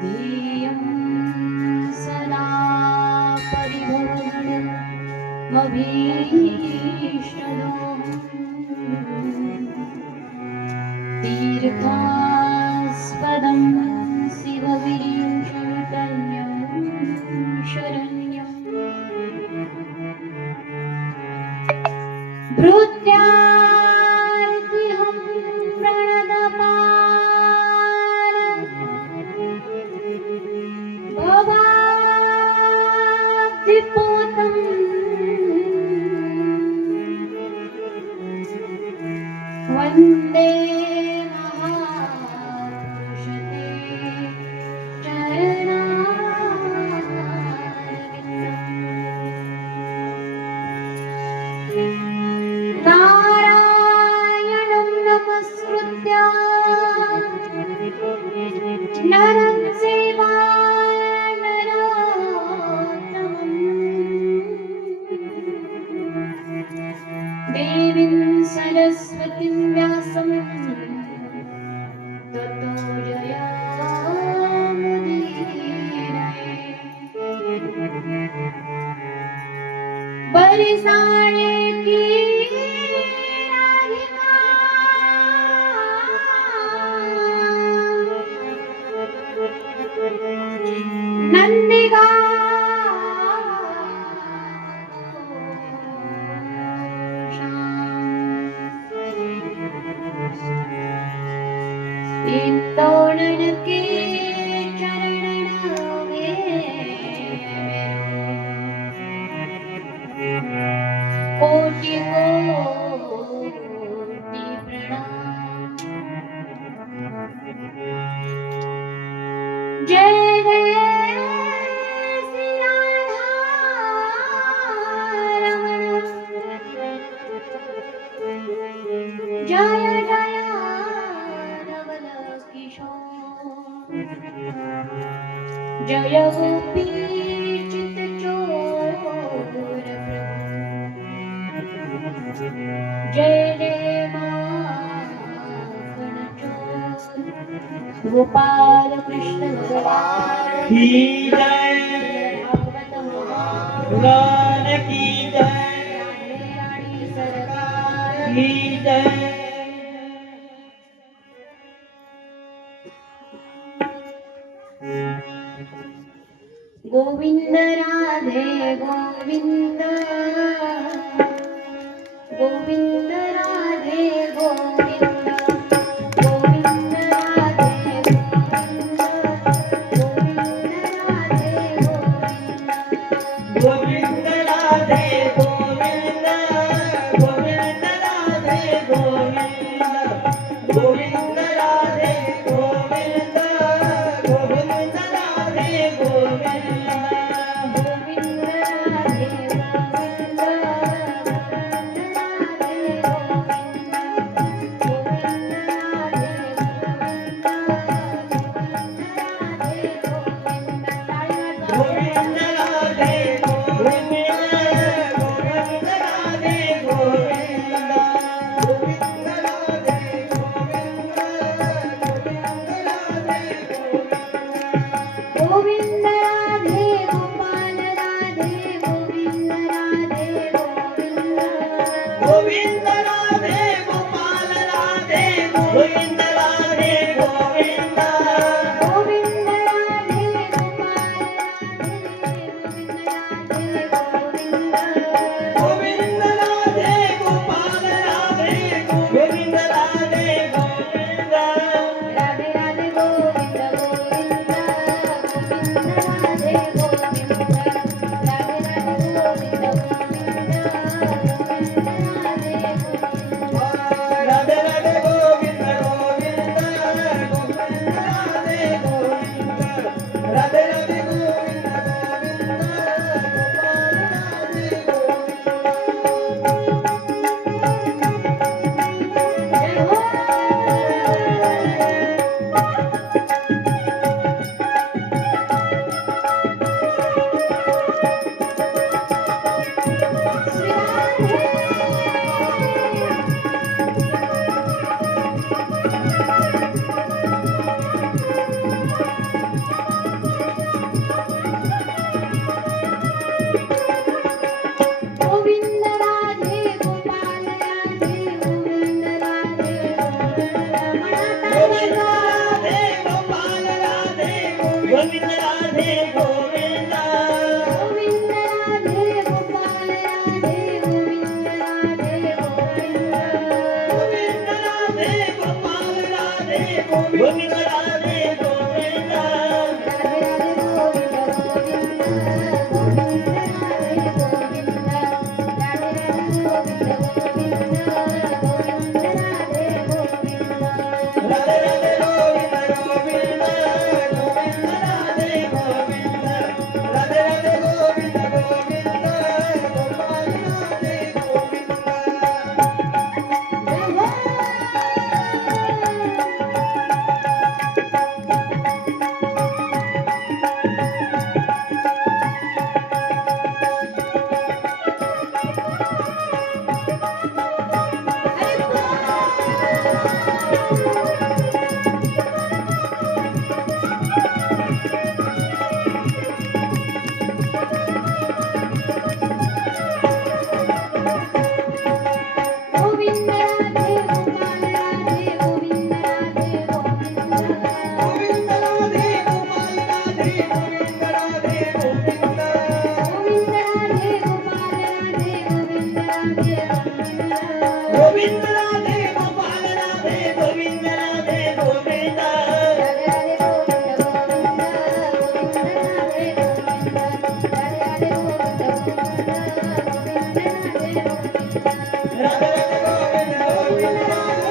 ध्येयं सदा परिभवग्नमभीष्टदोषं तीर्थास्पदं शिववीशैकन्यं शरण्यं भृत्यार्तिहं प्रणतपाल भवाब्धिपोतं वन्दे महापुरुषते चरणारविन्दम् नारायणं नमस्कृत्य नरं चैव नरोत्तमं देवीं सरस्वतीं व्यासं ततो जयमुदीरये बरसाने की राधिका नंदिगा तोरण के चरण कोटि कोटि प्रणाम। जय जय श्री राधा रमण, जय जय धवल किशोर, जय गोपी चित चोर प्रभु, जय जय माखन चोर गोपाल कृष्ण भगवान की जय, भागवत भगवान की जय, राणी सरकार की जय। गोविंद राधे गोविंद, गोविंद राधे गोविंद, गोविंद राधे गोविंद, गोविंद राधे गोविंद, गोविंद राधे गोविंद, गोविंद राधे गोविंद, गोविंद राधे गोविंद, गोविंद राधे गोविंद, गोविंद राधे गोविंद, गोविंद राधे गोविंद, गोविंद राधे गोविंद गोविंद राधे गोपाल राधे गोविंद राधे गोविंद गोविंद राधे गोपाल राधे गोविंद राधे गोविंद राधे राधे गोविंद गोविंद गोविंद राधे गोविंद राधे राधे गोविंद गोविंद गोविंद राधे गोविंद राधे राधे गोविंद गोविंद गोविंद राधे गोविंद राधे राधे गोविंद गोविंद गोपाल राधे गोविंद गोविंद राधे गोपाल राधे गोविंद राधे गोविंद गोविंद राधे गोपाल राधे गोविंद राधे गोविंद गोविंद राधे गोपाल राधे गोविंद राधे गोविंद गोविंद राधे गोपाल राधे गोविंद राधे गोविंद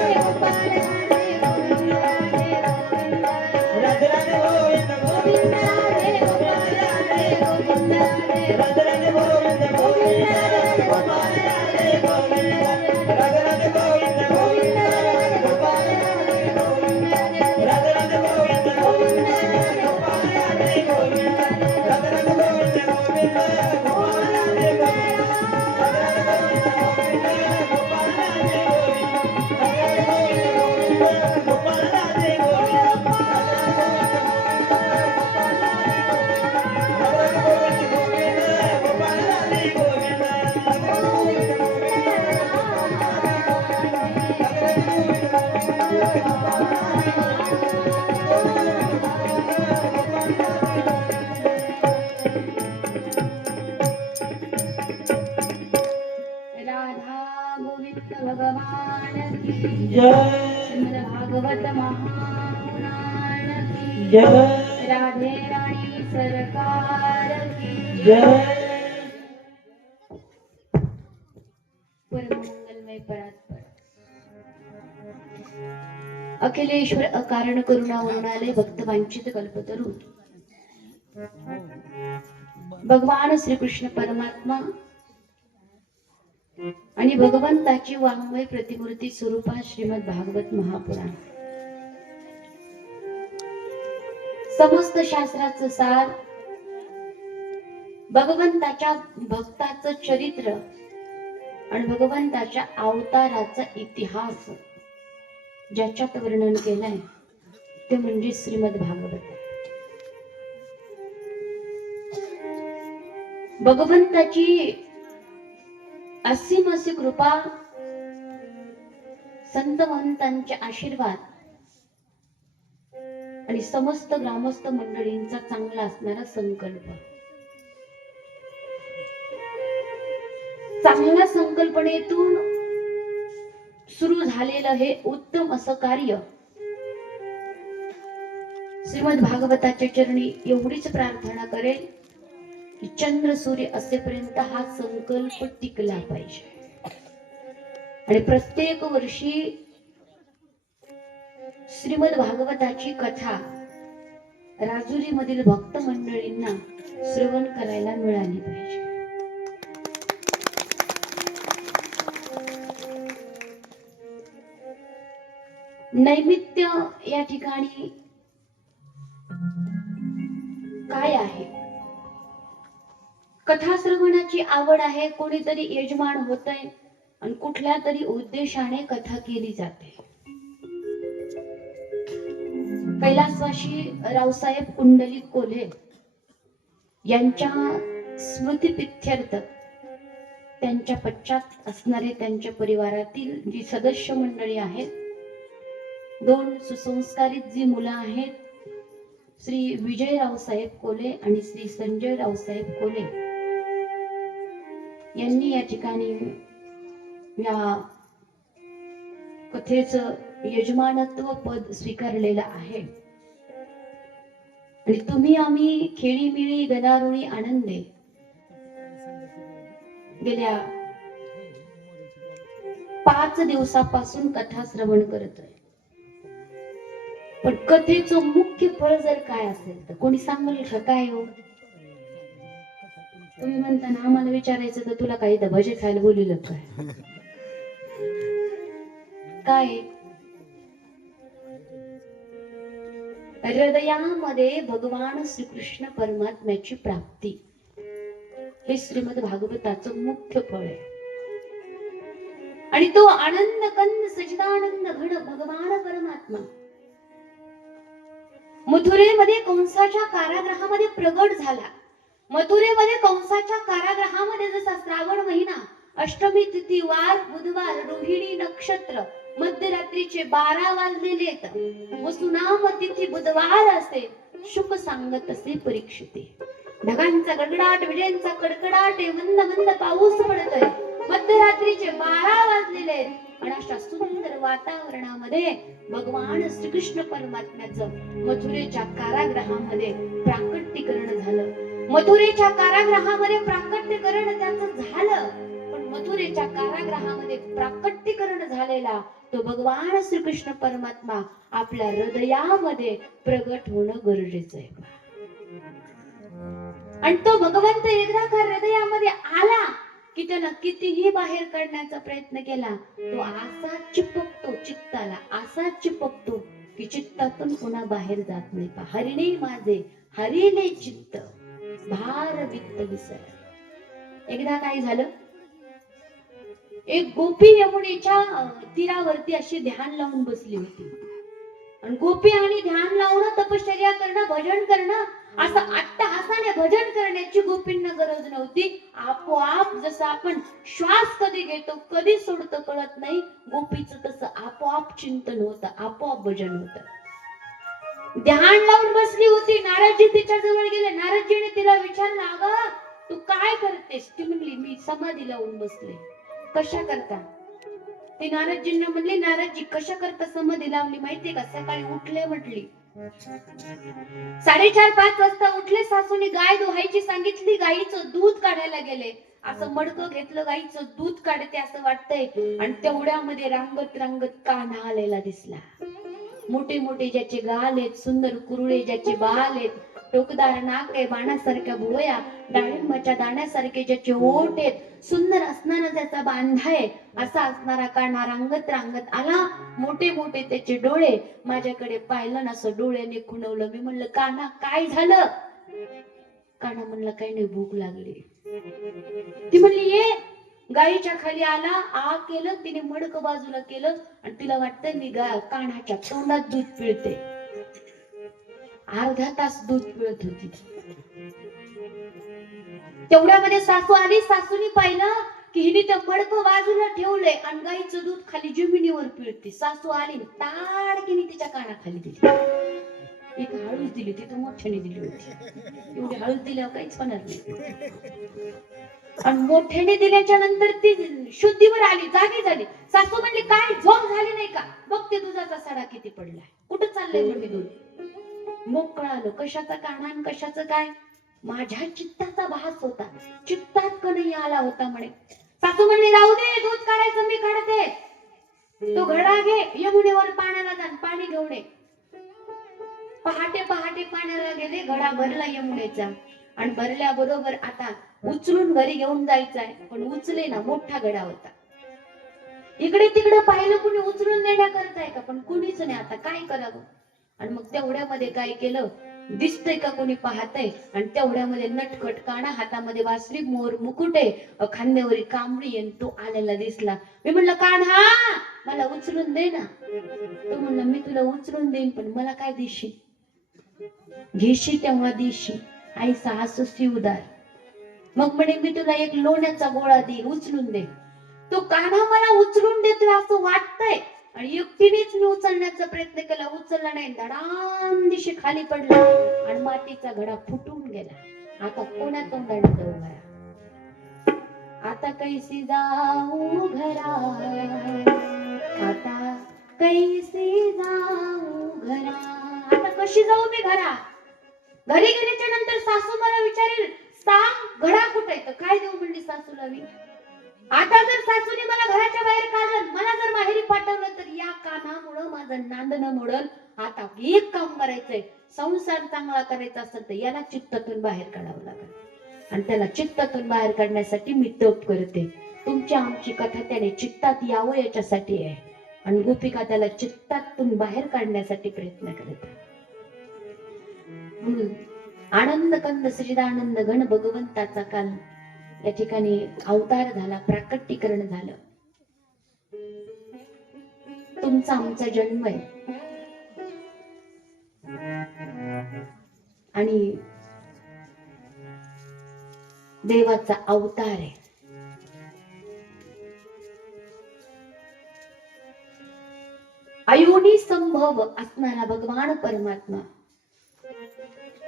राधे राधे गोविंद गोविंद गोविंद राधे गोविंद राधे राधे गोविंद गोविंद गोविंद राधे गोविंद राधे राधे गोविंद गोविंद राधे गोपाल राधे गोविंद राधे गोविंद राधे राधे गोविंद गोविंद राधे गोपाल राधे गोविंद राधे राधे राधे गोविंद गोविंद गोपाल राधे गोविंद राधे राधे गोविंद गोविंद गोपाल राधे गोविंद राधे राधे गोविंद गोविंद गोपाल राधे गोविंद राधे राधे गोविंद गोविंद गोपाल राधे गोविंद राधे राधे गोविंद गोविंद गोपाल राधे गोविंद राधे राधे गोविंद गोविंद गोपाल राधे राधा गोविंद भगवान की जय श्रीमद् भागवत महापुराण की जय राधे रानी सरकार की जय परमंगलमय परात्पर अखिलेश्वर अकारण करुणा वर्णालय भक्त वांछित कल्पतरू भगवान श्रीकृष्ण परमात्मा आणि भगवंताची वाङ्मय प्रतिमूर्ती स्वरूपा श्रीमद भागवत महापुराण समस्त शास्त्राचं सार भगवंताच्या भक्ताचं चरित्र आणि भगवंताच्या अवताराचा इतिहास ज्याच्यात वर्णन केलंय ते म्हणजे श्रीमद भागवत आहे. भगवंताची असीम अशी कृपा संत महंतांचे आशीर्वाद आणि समस्त ग्रामस्थ मंडळींचा चांगला असणारा संकल्प, चांगल्या संकल्पनेतून सुरू झालेलं हे उत्तम असं कार्य श्रीमद भागवताच्या चरणी एवढीच प्रार्थना करेल की चंद्र सूर्य असेपर्यंत हा संकल्प टिकला पाहिजे आणि प्रत्येक वर्षी श्रीमद भागवताची कथा राजुरी मधील भक्त मंडळींना श्रवण करायला मिळाली पाहिजे. नैमित्य या ठिकाणी काय आहे? कथा श्रवणाची आवड आहे, कोणीतरी यजमान होतंय आणि कुठल्या तरी उद्देशाने कथा केली जाते. कैलासवासी रावसाहेब कुंडलिक कोल्हे यांच्या स्मृतिप्रित्यर्थ त्यांच्या पश्चात असणारे त्यांच्या परिवारातील जी सदस्य मंडळी आहेत, 2 सुसंस्कारित जी मुलं आहेत, श्री विजयराव साहेब कोले आणि श्री संजयराव साहेब कोले यांनी या ठिकाणी या कथेचं यजमानत्व पद स्वीकारलेलं आहे. आणि तुम्ही आम्ही खेळीमिळी गदारुळी आनंदे गेल्या 5 दिवसापासून कथा श्रवण करतोय. पण कथेचं मुख्य फळ जर काय असेल तर कोणी सांगेल का काय हो? तुम्ही म्हणताना आम्हाला विचारायचं तर तुला काही भजे खायला बोलवलं काय? काय हृदयामध्ये भगवान श्रीकृष्ण परमात्म्याची प्राप्ती हे श्रीमद भागवताचं मुख्य फळ आहे. आणि तो आनंद कंद सचिदानंद घन भगवान परमात्मा मथुरेमध्ये कंसाच्या कारागृहामध्ये प्रगट झाला. मथुरेमध्ये कंसाच्या कारागृहामध्ये जसा श्रावण महिना, अष्टमी तिथी, वार बुधवार, रोहिणी नक्षत्र, मध्यरात्रीचे 12 वाजलेले वसुनाम तिथी बुधवार असे शुभ सांगत असे परीक्षिते. ढगांचा गडगडाट, विजेंचा कडकडाट, मंद मंद पाऊस पडतोय. मध्यरात्रीचे 12 वाजलेले आणि अशा सुंदर वातावरणामध्ये भगवान श्रीकृष्ण परमात्म्याचं मथुरेच्या कारागृहामध्ये प्राकट्यीकरण झालं. मथुरेच्या कारागृहामध्ये प्राकट्यीकरण त्याचं झालं. पण मथुरेच्या कारागृहामध्ये प्राकट्यीकरण झालेला तो भगवान श्रीकृष्ण परमात्मा आपल्या हृदयामध्ये प्रगट होणं गरजेचं आहे. आणि तो भगवंत एकदा का हृदयामध्ये आला की त्याला कितीही बाहेर काढण्याचा प्रयत्न केला तो असा चिपकतो चित्ताला, असा चिपकतो की चित्तातून पुन्हा बाहेर जात नाही. हरिणे माझे हरिले चित्त भार वित्त विसर. एकदा काय झालं, एक गोपी यमुनेच्या तीरावरती अशी ध्यान लावून बसली होती. आणि गोपी आणि ध्यान लावणं, तपश्चर्या करणं, भजन करणं, असं अट्टहासाने भजन करण्याची गोपींना गरज नव्हती. आपोआप जसं आपण श्वास कधी घेतो कधी सोडतो कळत नाही, गोपीचं तसं आपोआप चिंतन होतं, आपोआप भजन होतं. ध्यान लावून बसली होती. नारदजी तिच्या जवळ गेले. नारदजीने तिला विचारलं, अगं तू काय करतेस? ती म्हणली, मी समाधी लावून बसले. कशा करता? ती नारदजींना म्हणली, नारदजी कशा करता समाधी लावली माहितीये का? सकाळी उठले म्हटली, 4:30-5 वाजता उठले. सासूने गाय दुहायची सांगितली, गाईचं दूध काढायला गेले. असं मडकं घेतलं, गाईचं दूध काढते असं वाटतंय. आणि तेवढ्यामध्ये रांगत रांगत कान्हा आलेला दिसला. मोठे मोठे ज्याचे गाल आहेत, सुंदर कुरुळे ज्याचे बाल आहेत, टोकदार नाक आहे, बाणासारख्या भुवया, डाळिंबाच्या दाण्यासारखे ज्याचे ओठ आहेत, सुंदर असणारा ज्याचा बांधा आहे, असा असणारा कान्हा रांगत रांगत आला. मोठे मोठे त्याचे डोळे. माझ्याकडे पाहिलं ना, असं डोळ्याने खुणवलं. मी म्हणलं, कान्हा काय झालं? कान्हा म्हणला, काही नाही, भूक लागली. ती म्हणली, ये. गाईच्या खाली आला, आ केलं, तिने मडकं बाजूला केलं आणि तिला वाटतं मी कान्हाच्या तोंडात दूध पिळते. अर्धा तास दूध पिळत होती. तेवढ्यामध्ये सासू आली. सासूने पाहिलं की हिने ते मडकं बाजूला ठेवलंय आणि गाईचं दूध खाली जमिनीवर पिळते. सासू आली, ताडकीने तिच्या कानाखाली दिली. एक हळूच दिली, ती तर मोठ्याने दिली होती. एवढी हळूच दिल्यावर काहीच होणार नाही. आणि मोठ्याने दिल्याच्या नंतर ती शुद्धीवर आली, जागी झाली. सासू म्हणली, काय झोप झाली नाही का? बघते दुधाचा सडा किती पडलाय, कुठं चाललंय म्हणली दूध. मोकळं आलं. कशाचा कान्हा, कशाचं काय? माझ्या चित्ताचा भास होता, चित्तात कन्हैया आला होता म्हणे. सासू म्हणली, राहू दे, दूध काढायचं मी काढते. तो घडा घे, यमुनेवर पाण्याला जा, पाणी घेऊन ये. पहाटे पहाटे पाण्याला गेले. घडा भरला यमुनेचा. आणि भरल्याबरोबर आता उचलून घरी घेऊन जायचंय, पण उचले ना, मोठा घडा होता. इकडे तिकडे पाहिलं, कुणी उचलून देण्याकरताय का? पण कुणीच नाही. आता काय करावं? आणि मग तेवढ्यामध्ये काय केलं, दिसतंय का कोणी पाहतंय? आणि तेवढ्यामध्ये नटखट कान्हा, हातामध्ये बासरी, मोर मुकुटे, खांद्यावरी कांबळी, आणि तो आलेला दिसला. मी म्हणलं, कान्हा मला उचलून दे ना. तो म्हणला, मी तुला उचलून देईन, पण मला काय देशी? घेशी तेव्हा देशी, आईसा हससी उदार. मग म्हणे, मी तुला एक लोण्याचा गोळा देईन, उचलून दे. तो कान्हा मला उचलून देतोय असं वाटतंय. आणि एकटीनेच मी उचलण्याचा प्रयत्न केला, उचलला नाही. धडाम दिशी खाली पडला. आणि मातीचा घडा फुटून गेला. आता कोणा तोंडाने जाऊ घरा? आता कैसी जाऊ घरा, आता कैसी जाऊ घरा. आता कशी जाऊ मी घरा? घरी गेल्याच्या नंतर सासू मला विचारेल, सांग घडा कुठे? तर काय देऊ म्हणली सासूला मी? आता जर सासूने मला घराच्या बाहेर काढलं, मला जर माहेरी पाठवलं, तर या कानामुळं माझं नांदणं मोडल. आता एक काम करायचंय, संसार चांगला करायचा असेल तर याला चित्तातून बाहेर काढावं लागेल. आणि त्याला चित्तातून बाहेर काढण्यासाठी मी तप करते. तुमची आमची कथा त्याने चित्तात यावं याच्यासाठी आहे. आणि गोपिका त्याला चित्तातून बाहेर काढण्यासाठी प्रयत्न करत. म्हणून आनंद कंद सचिदानंद घन भगवंताचा काल या ठिकाणी अवतार झाला, प्राकटीकरण झालं. तुमचा आमचा जन्म आहे आणि देवाचा अवतार आहे. अयोनी संभव असणारा भगवान परमात्मा,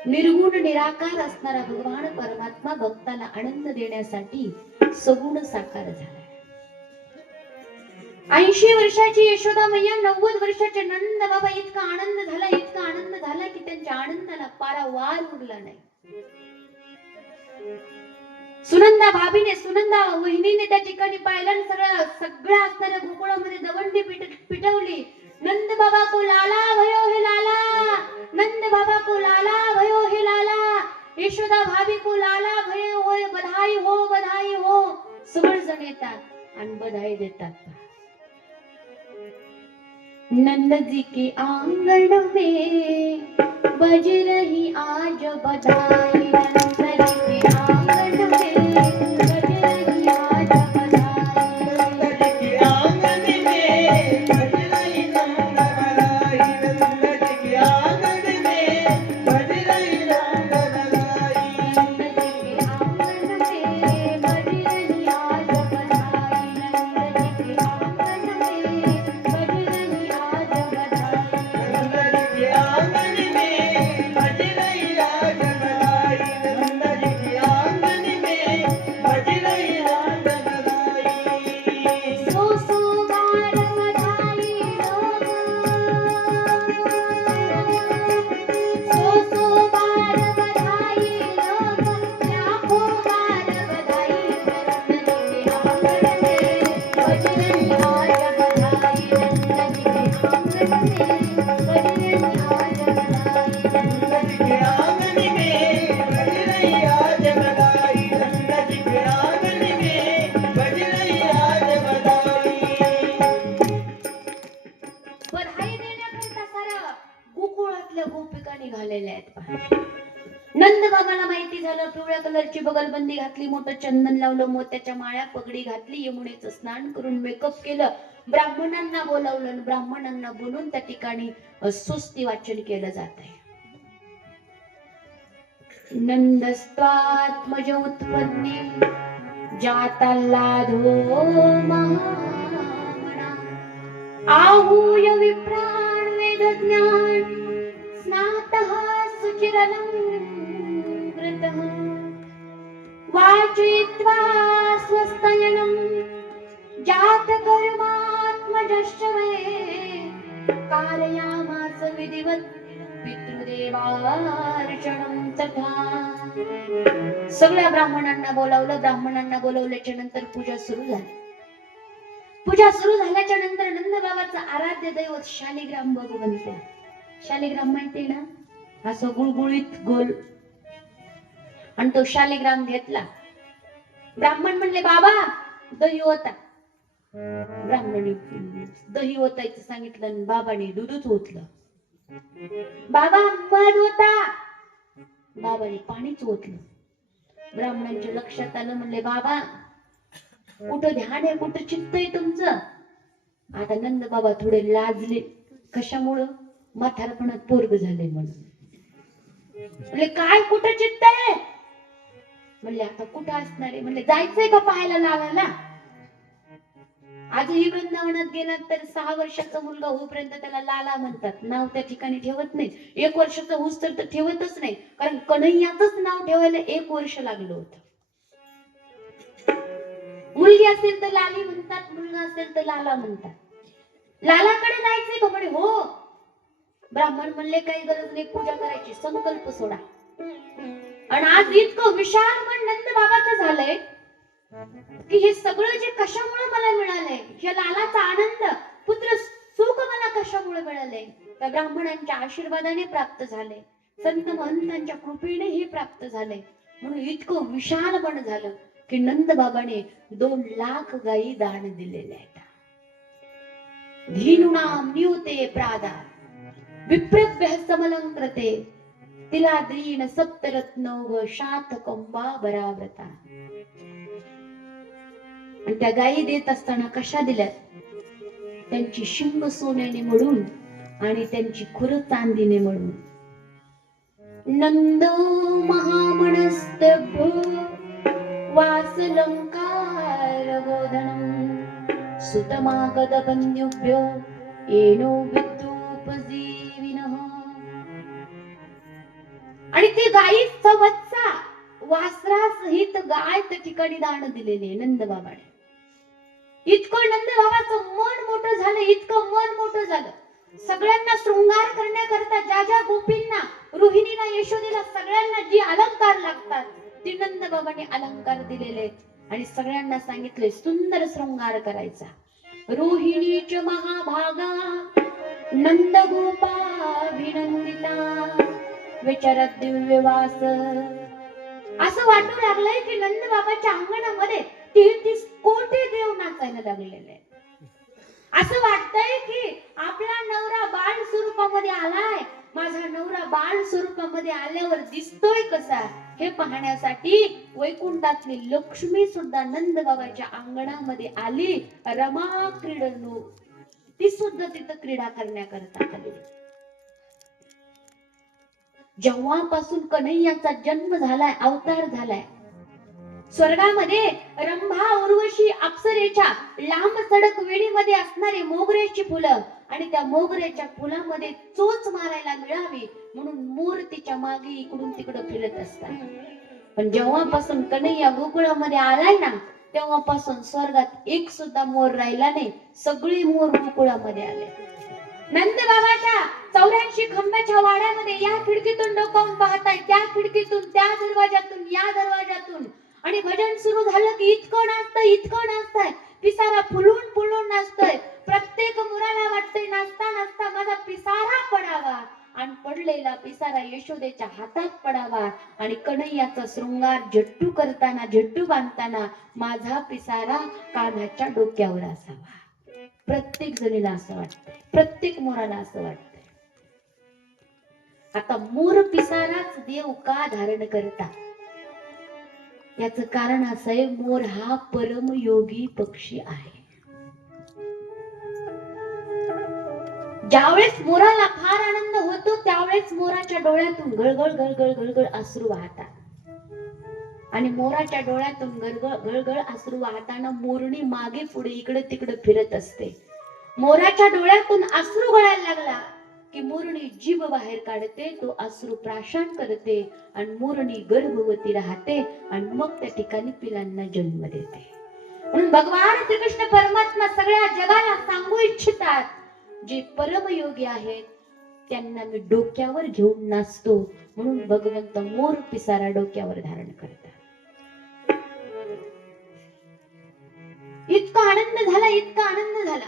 निर्गुण निराकार असणारा भगवान परमात्मा भक्ताला आनंद देण्यासाठी सगुण साकार झाला. 80 वर्षाची यशोदा मैया, 90 वर्षाचे नंद बाबा, इतका आनंद झाला की त्यांच्या आनंदाला पारावार उरला नाही. सुनंदा भाभीने, सुनंदा वहिनीने त्या ठिकाणी पाहिलं, सगळ्या असणाऱ्या गोकुळामध्ये दवंडी पिटवली. नंद बाबा को लाला भयो हे लाला, नंद बाबा को लाला भयो हे लाला, यशोदा भाभी को लाला भयो होय, बधाई हो बधाई हो. सगळेजण येतात आणि बधाई देतात. नंद जी के आंगन में बज रही आज बधाई, नंद जी के आंगन में बज रही आज बधाई, नंद जी के आंगन में बज रही नंद बधाई, नंद जी के आंगन में बज रही नंद बधाई, नंद जी के आंगन में बज रही आज बधाई, नंद जी के आंगन में बज रही आज बधाई. नंद जी के आंगन में बज रही आज बधाई, नंद जी के आंगन में बज रही आज बधाई. सो सो बार बधाई लोग, सो सो बार बधाई लोग, लाखों बार बधाई. नंद जी के आंगन में बज रही आज बधाई, नंद जी के आंगन में बज रही आज बधाई. नंद जी के आंगन में बज रही आज बधाई, नंद जी के आंगन में बज रही आज बधाई. बधाई देण्याकरता सारा गोकुळातल्या गोपिका निघालेल्या आहेत पहा. नंद बाबाला माहिती झालं, पिवळ्या कलरची बगलबंदी घातली, मोठं चंदन लावलं, मोत्याच्या माळ्या, पगडी घातली, यमुनेचं स्नान करून मेकअप केलं, ब्राह्मणांना बोलावलं. ब्राह्मणांना बोलून त्या ठिकाणी स्तुती वाचन केलं जात आहे. नंदस्त्वात्मज उत्पन्ने जाता लाधो महामना, आहूय विप्राण वेदज्ञान स्नातः सुचिरलं कृतः, वाचयित्वा स्वस्तयनं जात कर्मात्मजश्च वै, कारयामास विधिवत् पितृदेवार्चनं तथा. सगळ्या ब्राह्मणांना बोलावलं. ब्राह्मणांना बोलवल्याच्या नंतर पूजा सुरू झाली. पूजा सुरू झाल्याच्या नंतर नंद बाबाचं आराध्य दैवत शालिग्राम भगवंत. शालिग्राम माहितीये ना, असं गुळगुळीत गोल. आणि तो शालिग्राम घेतला. ब्राह्मण म्हणले, बाबा दही होता. ब्राह्मणी दही ओतायचं सांगितलं आणि बाबाने दूधच ओतलं. बाबा मध होता. बाबाने पाणीच ओतलं. ब्राह्मणांच्या लक्षात आलं, म्हणले, बाबा कुठं ध्यान आहे, कुठं चित्त आहे तुमचं? आता नंद बाबा थोडे लाजले. कशामुळं? म्हातारपणात पोरग झाले म्हणून. म्हणले, काय कुठं चित्त आहे? म्हणले, आता कुठं असणार आहे? म्हणले, जायचंय का पाहायला लावायला? आजही वृंदावनात गेलात तर 6 वर्षाचा मुलगा होईपर्यंत त्याला लाला म्हणतात, नाव त्या ठिकाणी ठेवत नाही. 1 वर्षाचा होऊस तर ठेवतच नाही, कारण कन्हैयाचंच नाव ठेवायला 1 वर्ष लागलं होतं. मुलगी असेल तर लाली म्हणतात, मुलगा असेल तर लाला म्हणतात. लालाकडे जायचंय का म्हणे, हो. ब्राह्मण म्हणले काही गरज नाही पूजा करायची, संकल्प सोडा. आणि आज इतकं विशाल मन नंद बाबाचं झालंय की हे सगळं जे कशामुळे मला मिळालंय, हे लालाचा आनंद, पुत्र सुख मला कशामुळे मिळालंय, त्या ब्राह्मणांच्या आशीर्वादाने प्राप्त झाले, संत महंतांच्या कृपेने हे प्राप्त झाले. म्हणून इतकं विशाल मन झालं की नंद बाबाने 2 लाख गायी दान दिलेल्या आहेत. धीनुनाम नियुते प्रादा विप्रभ्य समलंकृते तिला द्रीन सप्तरत्न व शात कंबा बराव्रता. आणि त्या गायी देत असताना कशा दिल्यात? त्यांची शिंग सोन्याने मळून आणि त्यांची खुर चांदीने मळून. नंद महामनस्तभ्यो वासलंकार गोधनम सुतमागद बंधुभ्यो येनो विद्युपजीविनः. आणि ती गायी सवत्सा वासरासहित गाय त्या ठिकाणी दान दिलेली नंद बाबाने. इतकं नंद बाबाचं मन मोठं झालं, इतकं मन मोठं झालं, सगळ्यांना शृंगार करण्याकरता ज्या ज्या गोपींना, रोहिणीला, यशोदेला, सगळ्यांना जी अलंकार लागतात ती नंद बाबांनी अलंकार दिलेले आहेत. आणि सगळ्यांना सांगितले सुंदर शृंगार करायचा. रोहिणीच महाभागा नंद गोपाभिनंदिता विचारत दिव्यवास. असं वाटू लागलंय की नंद बाबाच्या अंगणामध्ये 33 कोटी देव नाचायला लागलेले आहेत. असं वाटतंय की आपला नवरा बाळ स्वरूपामध्ये आलाय, माझा नवरा बाळ स्वरूपामध्ये आल्यावर दिसतोय कसा हे पाहण्यासाठी वैकुंठातली लक्ष्मी सुद्धा नंद बाबाच्या अंगणामध्ये आली. रमा क्रीडनो ती सुद्धा तिथं क्रीडा करण्याकरता आली. जेव्हापासून कन्हैयाचा जन्म झालाय, अवतार झालाय, स्वर्गामध्ये रंभा, उर्वशी, अप्सरेच्या लांब सडक वेळीमध्ये असणारे मोगऱ्याची फुलं आणि त्या मोगऱ्याच्या फुलामध्ये चोच मारायला मिळावी म्हणून मोर तिच्या मागे इकडून तिकडं फिरत असतात. पण जेव्हापासून कन्हैया गोकुळामध्ये आलाय ना, तेव्हापासून स्वर्गात एक सुद्धा मोर राहिला नाही, सगळी मोर गोकुळामध्ये आले. नंद बाबाच्या 84 खंबाच्या वाड्यामध्ये या खिडकीतून डोकावून पाहताय, त्या खिडकीतून, त्या दरवाजातून, या दरवाजातून. आणि भजन सुरू झालं की इतकं नाचतंय, इतकं नाचतंय, पिसारा फुलून फुलून नाचतोय. प्रत्येक मुलाला वाटतंय नाचता नाचता माझा पिसारा पडावा आणि पडलेला पिसारा यशोदेच्या हातात पडावा आणि कन्हैयाचा शृंगार झट्टू करताना, झट्टू बांधताना माझा पिसारा कान्हाच्या डोक्यावर असावा. प्रत्येक जणीला असं वाटतंय, प्रत्येक मोराला असं वाटतंय. आता मोर पिसाराच देव का धारण करता? याचं कारण असं आहे, मोर हा परमयोगी पक्षी आहे. ज्यावेळेस मोराला फार आनंद होतो त्यावेळेस मोराच्या डोळ्यातून गळगळ गळगळ गळगळ अश्रू वाहतात. आणि मोराच्या डोळ्यातून गळगळ गळगळ अश्रू वाहताना मोरणी मागे पुढे इकडे तिकडे फिरत असते. मोराच्या डोळ्यातून अश्रू गळायला लागला की मोरणी जीभ बाहेर काढते, तो अश्रू प्राशन करते आणि मोरणी गर्भवती राहते आणि मग त्या ठिकाणी पिलांना जन्म देते. म्हणून भगवान श्रीकृष्ण परमात्मा सगळ्या जगाला सांगू इच्छितात, जे परमयोगी आहेत त्यांना मी डोक्यावर घेऊन नाचतो. म्हणून भगवंत मोर पिसारा डोक्यावर धारण करतात. इतका आनंद झाला, इतका आनंद झाला.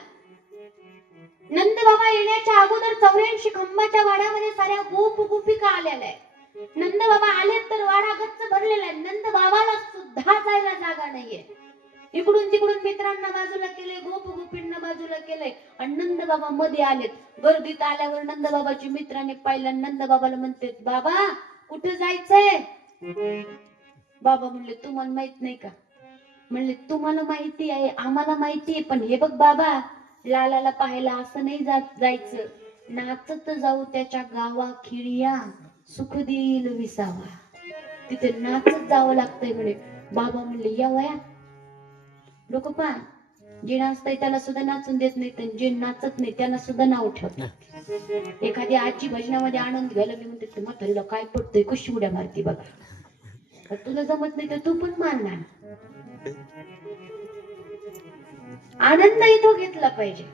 नंद बाबा येण्याच्या अगोदर 84 खंबाच्या वाड्यामध्ये साऱ्या गोप गोपिका आलेल्या आहेत. नंद बाबा आले तर वाडा गच्च भरलेला आहे. नंद बाबाला सुद्धा जायला जागा नाहीये. इकडून तिकडून मित्रांना बाजूला केले, गोप गोपींना बाजूला केले आणि नंद बाबा मध्ये आलेत. गर्दीत आल्यावर नंद बाबाची मित्रांनी पाहिलं. नंद बाबाला म्हणते, बाबा कुठे जायचंय? बाबा म्हणले, तुम्हाला माहित नाही का? म्हणले, तुम्हाला माहिती आहे, आम्हाला माहिती आहे, पण हे बघ बाबा, लालाला पाहायला असं नाही जायचं, नाचत जाऊ त्याच्या गावा खिळिया सुख देईल विसावा. तिथे नाचत जावं लागतंय म्हणे. बाबा म्हणले, या वया लोक पा जे नाचतंय त्याला सुद्धा नाचून देत नाही, आणि जे नाचत नाही त्याला सुद्धा नाव ठेवतात. एखादी आजी भजनामध्ये आनंद घ्यायला मी म्हणते, म्हातारीला काय पडतंय, कशी उड्या मारती बघा. तर तुला जमत नाही तर तू पण मारणार. आनंद इथं घेतला पाहिजे.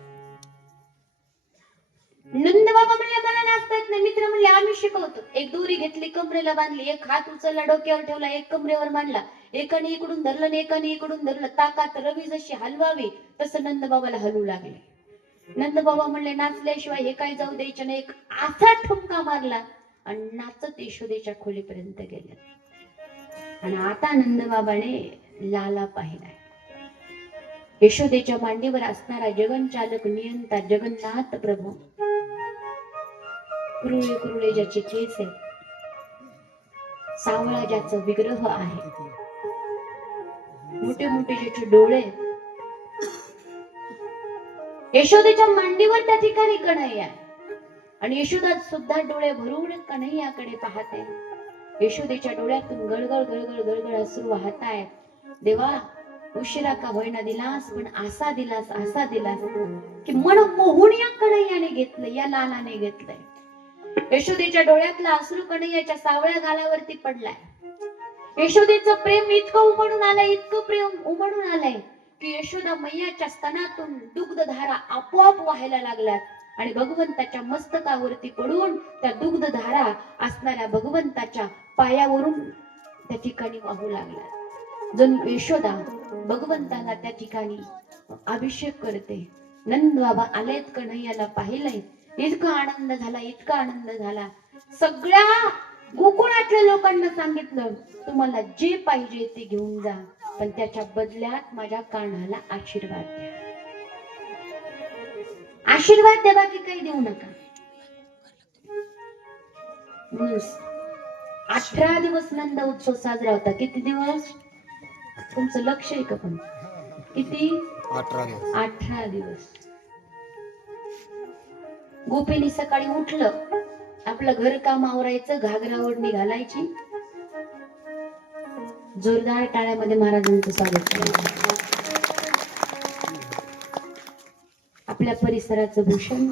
नंद बाबा म्हणले मला नाचता येत नाही. मित्र म्हणले आम्ही शिकवतो. एक दोरी घेतली, कमरेला बांधली, एक हात उचलला, डोक्यावर ठेवला, एक कमरेवर मांडला, एकाने इकडून धरलं आणि एकाने इकडून धरलं. ताकात रवी जशी हलवावी तसं नंद बाबाला हलवू लागले. नंद बाबा म्हणले नाचल्याशिवाय हे काय जाऊ द्यायचे नाही. एक असा ठुमका मारला आणि नाचत यशोदेच्या खोलीपर्यंत गेले. आणि आता नंद बाबाने लाला पाहिलाय. यशोदेच्या मांडीवर असणारा जगनचालक नियंता जगन्नाथ प्रभू, कुरुळे कुरुळे ज्याचे केस आहेत, सावळा ज्याचा विग्रह आहे, मोठे मोठे ज्याचे डोळे, यशोदेच्या मांडीवर त्या ठिकाणी कन्हैया आणि यशोदा सुद्धा डोळे भरून कन्हैयाकडे पाहते. यशोदेच्या डोळ्यातून गळगळ गळगळ गळगळ अश्रू वाहत आहेत. देवा, उशिरा का होईना दिलास, पण असा दिलास, असा दिलास की मन मोहून या कन्हैयाने घेतलं, या लालाने घेतलंय. यशोदेच्या डोळ्यातला अश्रू कन्हैयाच्या सावळ्या गालावरती पडलाय. यशोदेचं प्रेम इतकं उमडून आलंय, इतकं प्रेम उमडून आलंय की यशोदा मैयाच्या स्तनातून दुग्धधारा आपोआप व्हायला लागल्यात आणि भगवंताच्या मस्तकावरती पडून त्या दुग्धधारा असणाऱ्या भगवंताच्या पायावरून त्या ठिकाणी वाहू लागल्या. जणू यशोदा भगवंताला त्या ठिकाणी अभिषेक करते. नंद बाबा आलेत, कन्हैयाला पाहिलंय. इतका आनंद झाला, इतका आनंद झाला. सगळ्या गोकुळातल्या लोकांना सांगितलं तुम्हाला जे पाहिजे ते घेऊन जा, पण त्याच्या बदल्यात माझ्या कान्हाला आशीर्वाद द्या. आशीर्वाद द्या, बाकी काही देऊ नका. 18 दिवस नंद उत्सव साजरा होता. किती दिवस? तुमचं लक्ष आहे का? पण किती? 18 दिवस. गोपीनी सकाळी उठलं, आपलं घर काम आवरायचं, घागरा ओढणी घालायची, जोरदार टाळ्यामध्ये महाराजांचं स्वागत करायचं. आपल्या परिसराचं भूषण,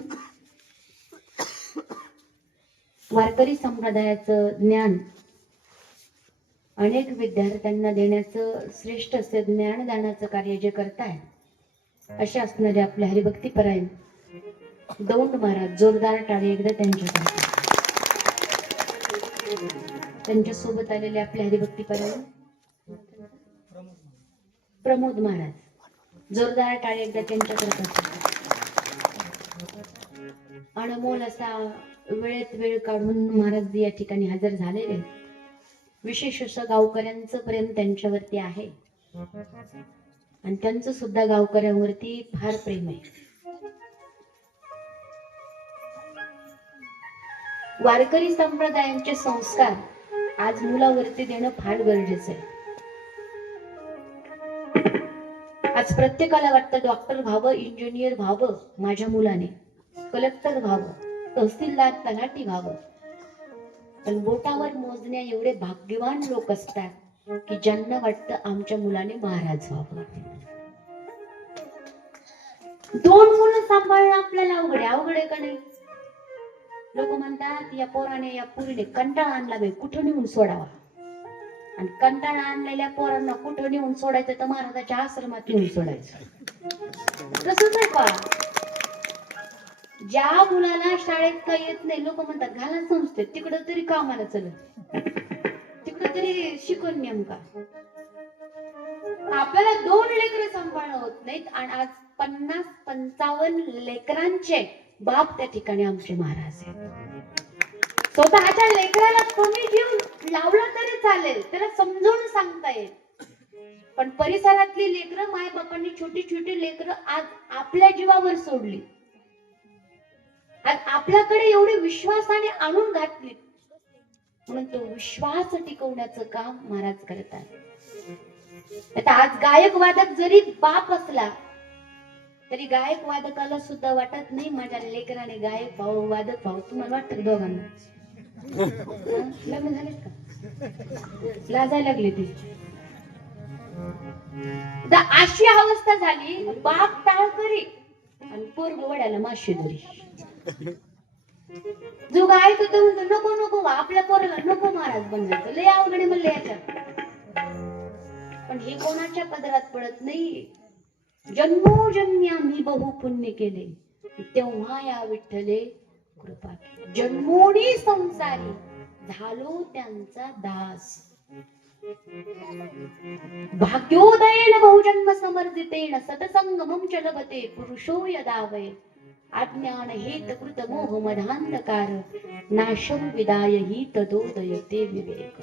वारकरी संप्रदायाचं ज्ञान अनेक विद्यार्थ्यांना देण्याचं, श्रेष्ठ असे ज्ञानदानाचं कार्य जे करताय, अशा असणारे आपल्या हरिभक्तीपरायण दौंड महाराज, जोरदार टाळी एकदा त्यांच्याकडे. त्यांच्या सोबत आलेले आपले हरिभक्तीपरायण प्रमोद महाराज, जोरदार टाळी एकदा त्यांच्याकडे. अनमोल असा वेळेत वेळ काढून महाराज या ठिकाणी हजर झालेले. विशेष असं गावकऱ्यांचं प्रेम त्यांच्यावरती आहे आणि त्यांचं सुद्धा गावकऱ्यांवरती फार प्रेम आहे. वारकरी संप्रदायांचे संस्कार आज मुलावरती देणं फार गरजेचं आहे. आज प्रत्येकाला वाटतं डॉक्टर व्हावं, इंजिनियर व्हावं माझ्या मुलाने, कलेक्टर व्हावं, तहसीलदार, तलाठी व्हावं. पण बोटावर मोजण्या एवढे भाग्यवान लोक असतात की ज्यांना वाटतं आमच्या मुलाने महाराज व्हावं. 2 मुलं सांभाळणं आपल्याला अवघड आहे का नाही? लोक म्हणतात या पोराने, या पुरीने कंटाळा आणला बाई, कुठं नेऊन सोडावा. आणि कंटाळा आणलेल्या पोरांना कुठं नेऊन सोडायचं तर महाराजाच्या आश्रमात नेऊन सोडायचं. तसंच आहे पा. ज्या मुलाला शाळेत काही येत नाही, लोक म्हणतात घाला संस्थेत, तिकडं तरी कामाला चलत, तिकडं तरी शिकवण नेमका. आपल्याला 2 लेकरं सांभाळणं होत नाहीत आणि आज 50-55 लेकरांचे बाप त्या ठिकाणी आमचे महाराज आहेत. स्वतःच्या लेकराला कमी जीव लावला तरी चालेल, त्याला समजून सांगता येईल. पण परिसरातली लेकरं, माय बापांनी छोटी छोटी लेकरं आज आपल्या जीवावर सोडली, आज आपल्याकडे एवढे विश्वासाने आणून घातली, म्हणून तो विश्वास टिकवण्याचं काम महाराज करतात. आता आज गायक वादक जरी बाप असला तरी गायक वादकाला सुद्धा वाटत नाही माझ्या लेकराने गायक भाऊ, वादक भाऊ. तुम्हाला वाटतं दोघांना? लग्न झाले का? लाजायला लागले ते. आता अशी अवस्था झाली, बाप टाळकरी आणि पोरग वड्याला माशी धरी. जो गायक होतो म्हणतो नको नको आपल्या पोराला नको महाराज बनायचं, लय अवघड म्हणले याच्यात. पण हे कोणाच्या पदरात पडत नाही. जन्मोजन्मी आम्ही बहु पुण्य केले, तेव्हा या विठ्ठले कृपा केली. जन्मोनी संसारी झालो त्यांचा दास. भाग्योदयेन बहुजन्म समर्जितेन सतसंगमं च लभते पुरुषो यदा वै. अज्ञान हेत कृत मोह मधांधकार नाशम विदाय हि तदोदयते विवेक.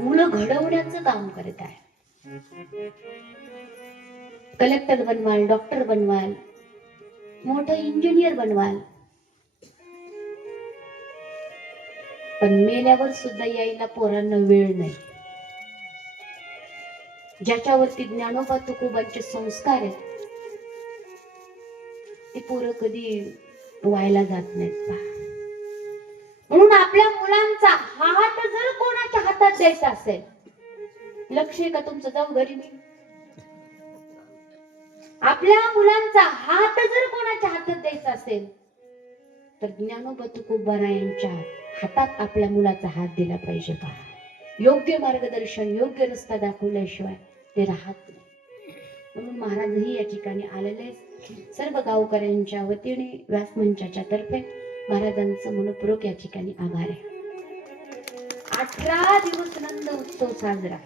मुलं घडवण्याचं काम करत आहे. कलेक्टर बनवाल, डॉक्टर बनवाल, मोठं इंजिनियर बनवाल, पण मेल्यावर सुद्धा यायला पोरांना वेळ नाही. ज्याच्यावरती ज्ञानोबा तुकोबांचे संस्कार आहेत ते पोरं कधी व्हायला जात नाहीत. म्हणून आपल्या मुलांचा हात जर कोणाच्या हातात द्यायचा असेल, लक्ष आहे का तुमचं, जाऊ घरी मी. आपल्या मुलांचा हात जर कोणाच्या हातात द्यायचा असेल तर ज्ञानोबा तुकोबारायांच्या हातात आपल्या मुलाचा हात दिला पाहिजे का. योग्य मार्गदर्शन, योग्य रस्ता दाखवल्याशिवाय ते राहत नाही. म्हणून महाराजही या ठिकाणी आलेले. सर्व गावकऱ्यांच्या वतीने व्यासमंचाच्या तर्फे महाराजांचं मनपूर्वक या ठिकाणी आभार आहे. 18 दिवस नंद उत्सव साजरा.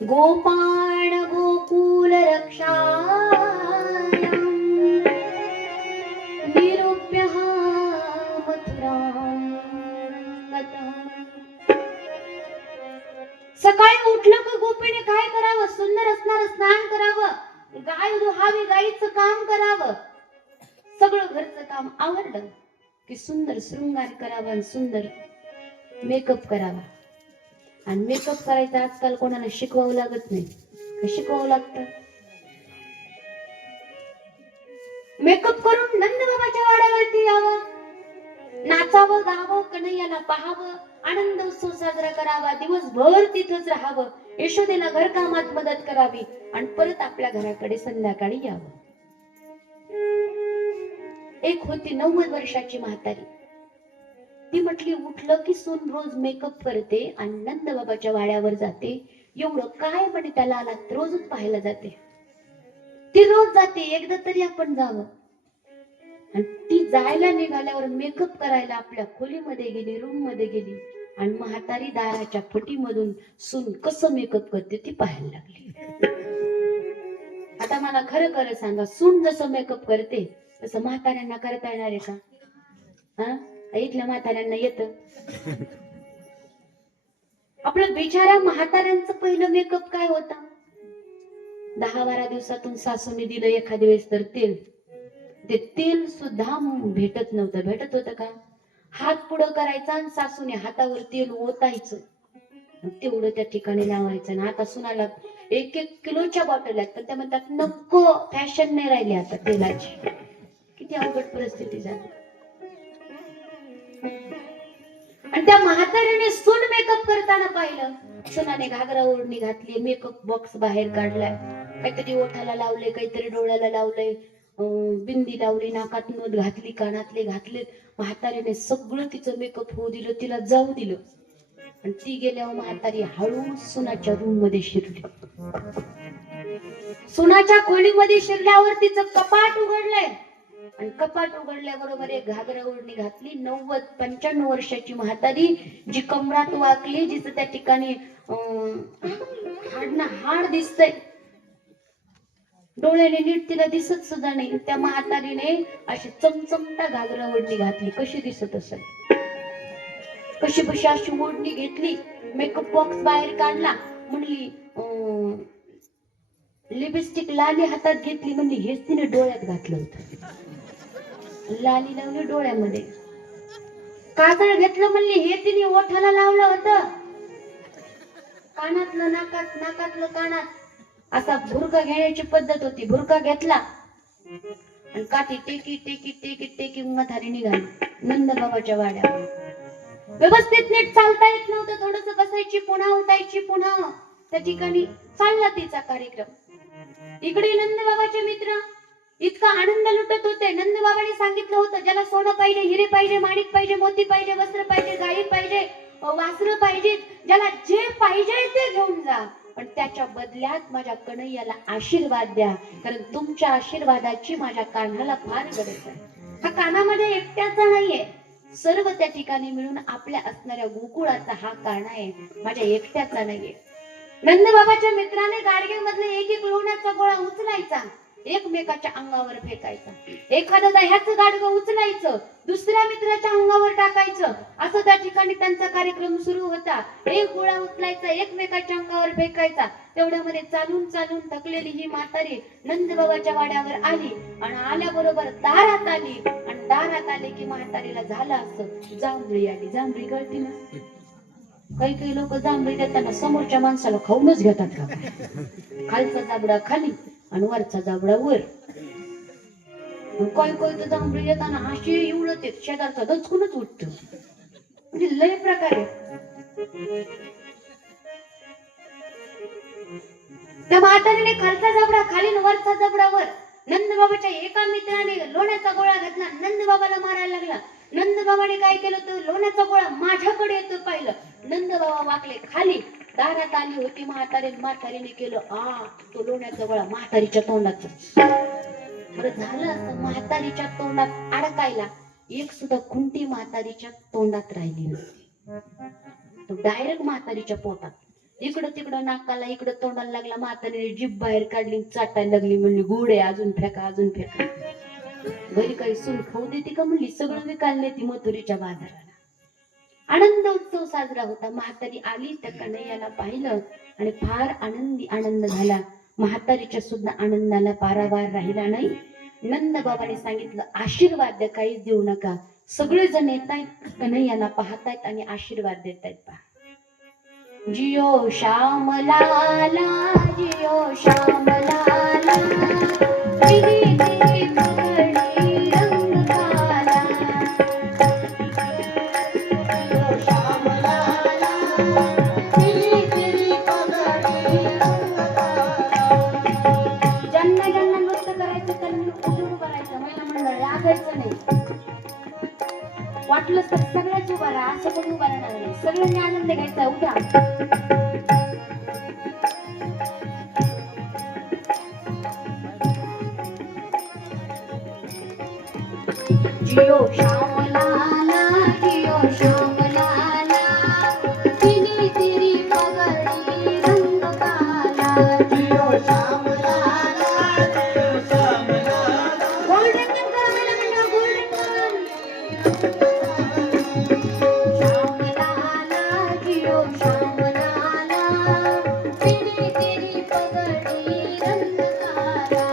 गोपाळ गोकुल रक्षायां निरूप्य मथुरां गतः. सकाळी उठलं की गोपीने काय करावं, सुंदर असणार स्नान करावं, गाय दुहावी, गाईचं काम करावं, सगळं घरचं काम आवरलं की सुंदर शृंगार करावा आणि सुंदर मेकअप करावा. आणि मेकअप करायचा आजकाल कोणाला शिकवावं लागत नाही. शिकवावं लागतं. मेकअप करून नंदबाबाच्या वाड्यावरती यावं, नाचावं, गावं, कन्हैयाला पाहावं, आनंद उत्सव साजरा करावा, दिवसभर तिथंच राहावं, यशोदेला घरकामात मदत करावी आणि परत आपल्या घराकडे संध्याकाळी यावं. एक होती 90 वर्षाची म्हातारी. ती म्हटली उठलं की सून रोज मेकअप करते आणि नंदबाबाच्या वाड्यावर जाते. एवढं काय म्हणे त्याला आला, रोजच पाहायला जाते. ती रोज जाते, एकदा तरी आपण जावं. आणि ती जायला निघाल्यावर मेकअप करायला आपल्या खोलीमध्ये गेली, रूम मध्ये गेली आणि म्हातारी दाराच्या फटीमधून सून कसं मेकअप करते ती पाहायला लागली. आता मला खरं खरं सांगा, सून जसं मेकअप करते तसं म्हाताऱ्यांना करता येणार आहे का? हा, इथल्या म्हाताऱ्यांना येतं. आपलं बिचाऱ्या म्हाताऱ्यांचं पहिलं मेकअप काय होता? 10-12 दिवसातून सासूने दिलं एखाद्या वेळेस तर तेल, ते तेल सुद्धा भेटत नव्हतं. भेटत होतं का? हात पुढं करायचा आणि सासूने हातावर तेल ओतायचं, तेवढं त्या ठिकाणी लावायचं. ना आता सुनाला 1-1 किलोच्या बॉटल आहेत, पण त्या म्हणतात नको, फॅशन नाही राहिली आता तेलाची. किती अवघड परिस्थिती झाली. आणि त्या म्हातारीने सून मेकअप करताना पाहिलं. सुनाने घागरा ओढणी घातली, मेकअप बॉक्स बाहेर काढलाय, काहीतरी ओठाला लावले, काहीतरी डोळ्याला लावलंय, बिंदी लावली, नाकात नथ घातली, कानातले घातले. म्हातारीने सगळं तिचं मेकअप होऊ दिलं, तिला जाऊ दिलं. आणि ती गेल्यावर म्हातारी हळू सुनाच्या रूम मध्ये शिरली. सुनाच्या खोलीमध्ये शिरल्यावर तिचं कपाट उघडलंय आणि कपाट उघडल्याबरोबर एक घागरा ओढणी घातली. 90-95 वर्षाची म्हातारी, जी कमरात वाकली, जिचं त्या ठिकाणी हाड दिसतंय, डोळ्याने नीट तिला दिसत सुद्धा नाही. त्या म्हातारीने अशी चमचमटा घागरा ओढणी घातली. कशी दिसत असेल, कशी बशी अशी ओढणी घेतली, मेकअप बॉक्स बाहेर काढला, म्हणली लिपस्टिक लाली हातात घेतली, म्हणली हेच तिने डोळ्यात घातलं होतं. लाली लावली डोळ्यामध्ये, काजळ घेतलं, म्हणली हे तिने ओठाला लावलं होतं, कानातलं नाकात, नाकातलं कानात. असा भुरका घेण्याची पद्धत होती. भुरका घेतला आणि काठी टेकी टेकी टेकी टेकी म्हातारी निघाली नंदबाबाच्या वाड्यावर. व्यवस्थित नीट चालता येत नव्हतं, थोडस बसायची पुन्हा उठायची पुन्हा त्या ठिकाणी चालला तिचा कार्यक्रम. इकडे नंदबाबाचे मित्र इतका आनंद लुटत होते. नंदबाबांनी सांगितलं होतं, ज्याला सोनं पाहिजे, हिरे पाहिजे, माणिक पाहिजे, मोती पाहिजे, वस्त्र पाहिजे, गाई पाहिजे, वासरं पाहिजेत, ज्याला जे पाहिजे ते घेऊन जा, पण त्याच्या बदल्यात माझ्या कन्हैयाला आशीर्वाद द्या, कारण तुमच्या आशीर्वादाची माझ्या कान्हाला फार गरज आहे. हा कानामध्ये एकट्याचा नाहीये, सर्व त्या ठिकाणी मिळून आपल्या असणाऱ्या गोकुळाचा हा काना आहे, माझ्या एकट्याचा नाहीये. नंदबाबाच्या मित्राने गाडगे मधले एक एक लोण्याचा गोळा उचलायचा, एकमेकाच्या अंगावर फेकायचा. एखादं दह्याचं गाडगं उचलायचं, दुसऱ्या मित्राच्या अंगावर टाकायचं, असं त्या ठिकाणी त्यांचा कार्यक्रम सुरू होता. एक गोळा उचलायचा, एकमेकाच्या अंगावर फेकायचा. तेवढ्यामध्ये चालून चालून थकलेली ही म्हातारी नंदबाबाच्या वाड्यावर आली आणि आल्याबरोबर दारात आली, आणि दारात आली की म्हातारीला झालं असं, जांभळी आली. जांभळी कळती ना, काही काही लोक जांभळी देताना समोरच्या माणसाला खाऊनच घेतात का, खालचा जाबडा खाली आणि वरचा जाबडा वर. काय काय तर जांभळी देताना अशी एवढं ते शेजारचा दचकूनच उठत, म्हणजे लय प्रकारे. त्या म्हातारीने खालचा जाबडा खाली आणि वरचा जाबडा वर. नंदबाबाच्या एका मित्राने लोण्याचा गोळा घातला, नंदबाबाला मारायला लागला. नंदबाबाने काय केलं, तर लोण्याचा गोळा माझ्याकडे येतो पाहिलं. नंदबाबा वाकले खाली. दारात आली होती म्हातारी, म्हातारीने केलं तो लोण्याचा गोळा म्हातारीच्या तोंडात. बरं झालं असं, म्हातारीच्या तोंडात अडकायला एक सुद्धा खुंटी म्हातारीच्या तोंडात राहिली नव्हती. तो डायरेक्ट म्हातारीच्या पोटात, इकडं तिकडं नाकाला, इकडं तोंडाला लागला. म्हातारीने जीभ बाहेर काढली, चाटायला लागली, म्हणली गोड आहे, अजून फेका, अजून फेका. घरी काही सून खाऊ देते का म्हणली, सगळं विकायला नेती मथुरीच्या बाजाराला. आनंद उत्सव साजरा होता. म्हातारी आली, त्या कन्हैयाला पाहिलं आणि फार आनंद झाला. म्हातारीच्या सुद्धा आनंदाला पारावार राहिला नाही. नंदबाबाने सांगितलं, आशीर्वाद द्या, काहीच देऊ नका. सगळेजण येत आहेत, कन्हैयाला पाहतायत आणि आशीर्वाद देत आहेत. पहा, जियो श्याम लाला, जियो श्याम लाला, तेरी तेरी पगडी रंग काला. जियो श्याम लाला, तेरी तेरी पगडी रंग काला. ज्यांना ज्यांना नृत्य करायचं त्यांनी उठून करायचं, महिला मंडळ लागायचं नाही. वाटलं तर सगळ्याच उभा राहा, असं पण उभा राहणार नाही, सगळ्यांनी आनंद घ्यायचा. उठा. जियो श्याम लाला, जियो श्याम लाला, तेरी तेरी पगड़ी रंग काला. जियो श्याम लाला, जियो श्याम लाला. गोल्डन करायला म्हणा, गोल्डन. श्याम लाला, जियो श्याम लाला, तेरी तेरी पगड़ी रंग काला.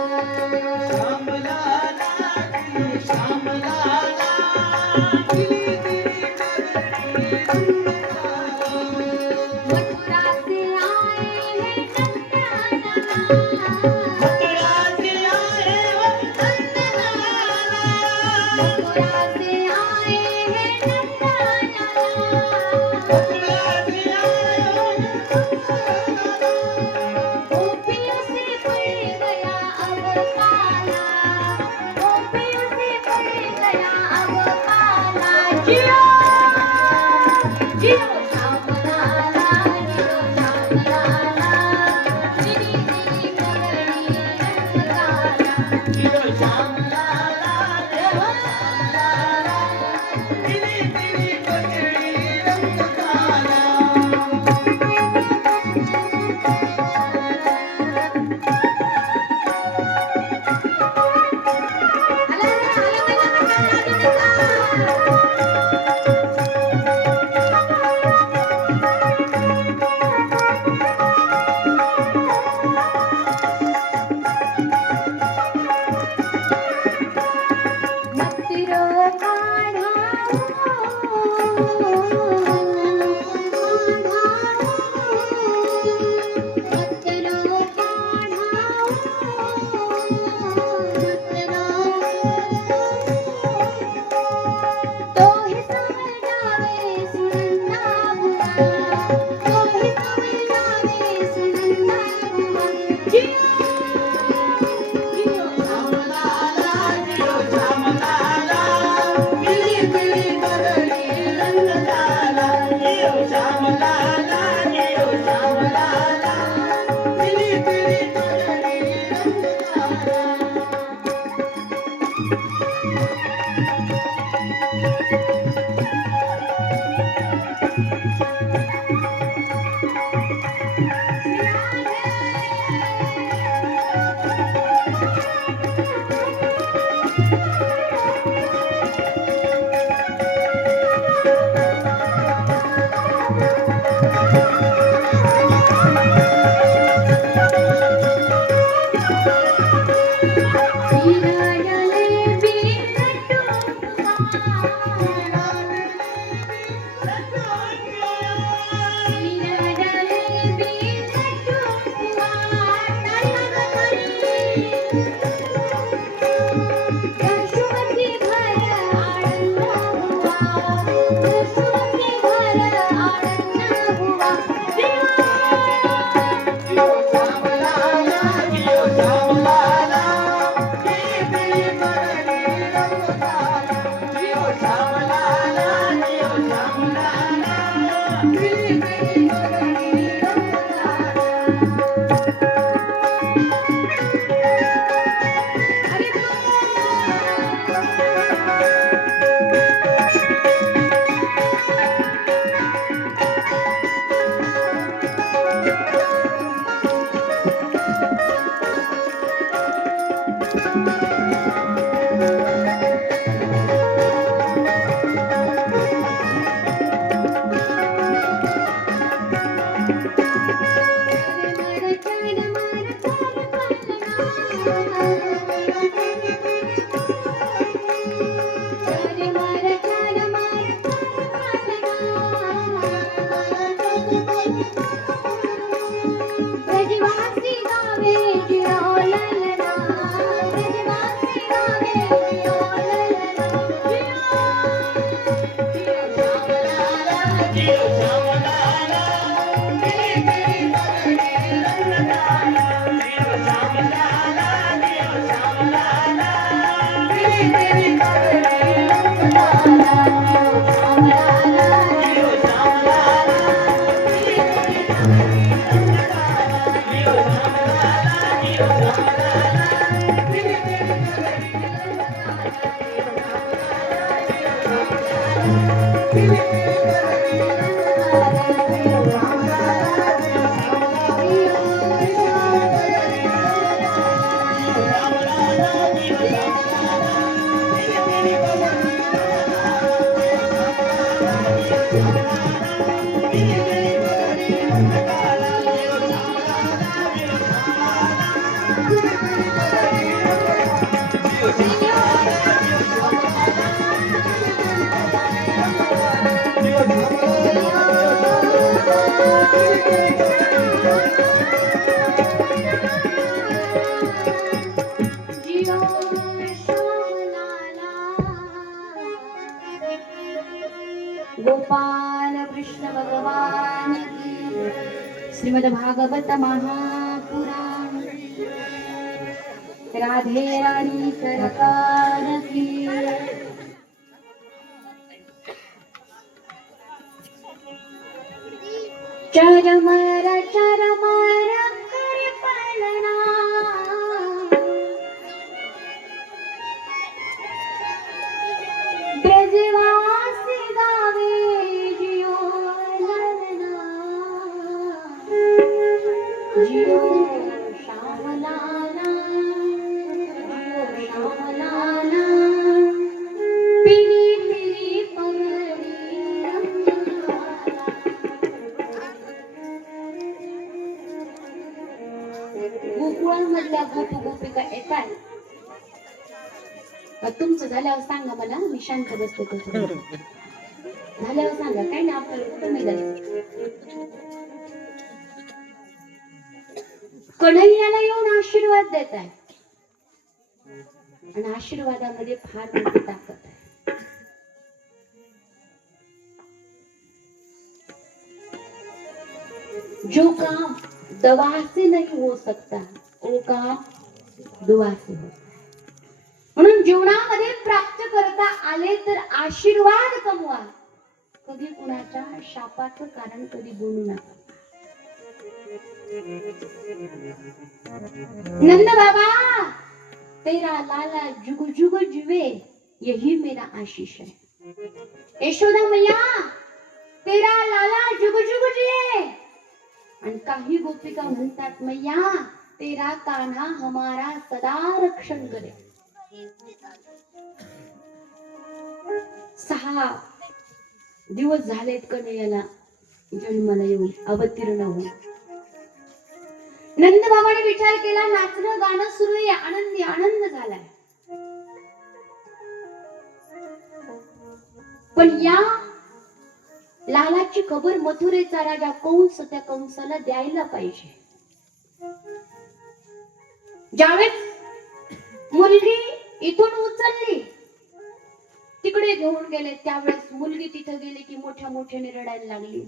श्याम लाला, जियो श्याम लाला, तेरी तेरी पगड़ी रंग काला. मथुरा से आए हैं नंदलाला, मथुरा से आए हो नंदलाला, मथुरा से आए हैं नंदलाला, मथुरा से आए हो नंदलाला. गोपियों से पड़ गया अब काला, गोपियों से पड़ गया अब काला. जियो जियो श्याम लाला, जियो श्याम लाला, तेरी तेरी पगड़ी रंग काला. जियो श्याम लाला, जियो श्याम लाला, जियो श्यामलाला, गोपाल कृष्ण भगवान की, श्रीमद भागवत महापुराण की, राधे रानी सरकार की। चरमर चरमर करे पलना, ब्रजवासी गावे जियो ललना, जियो श्यामलाला, जियो श्यामलाला, पिली पिली पगडी रंगलाला। गोकुळांमधल्या गोपी गोपिका येतात का? तुमचं झाल्यावर सांगा मला, मी शांत बसते. झाल्यावर सांगा, काय ना आपल्याला कुठं नाही जायचं. कन्हैयाला येऊन आशीर्वाद देत आहे आणि आशीर्वादामध्ये फार मोठी ताकद आहे. जो काम दवा से नहीं हो सकता वो काम दुआ से होता है. म्हणून जीवनामध्ये प्राप्त करता आले तर आशीर्वाद कमवा, कधी कुणाच्या शापाचं कारण कधी बनू नका. नंद बाबा तेरा लाला जुग जुग जीवे यही मेरा आशीष है. यशोदा मैया तेरा लाला जुग जुग जिये. आणि काही गोपिका म्हणतात, मैया तेरा कान्हा हमारा सदा रक्षण करे. 6 दिवस झालेत कन्हैयाला जन्माला येऊन, अवतीर्ण होऊन. नंद बाबाने विचार केला, नाचणं गाणं सुरू आहे, आनंदी आनंद झालाय. पण या लालाची खबर मथुरेचा राजा कंस त्या कंसाला द्यायला पाहिजे. ज्यावेळेस मुलगी इथून उचलली तिकडे घेऊन गेले, त्यावेळेस मुलगी तिथं गेली की मोठ्या मोठ्याने रडायला लागली.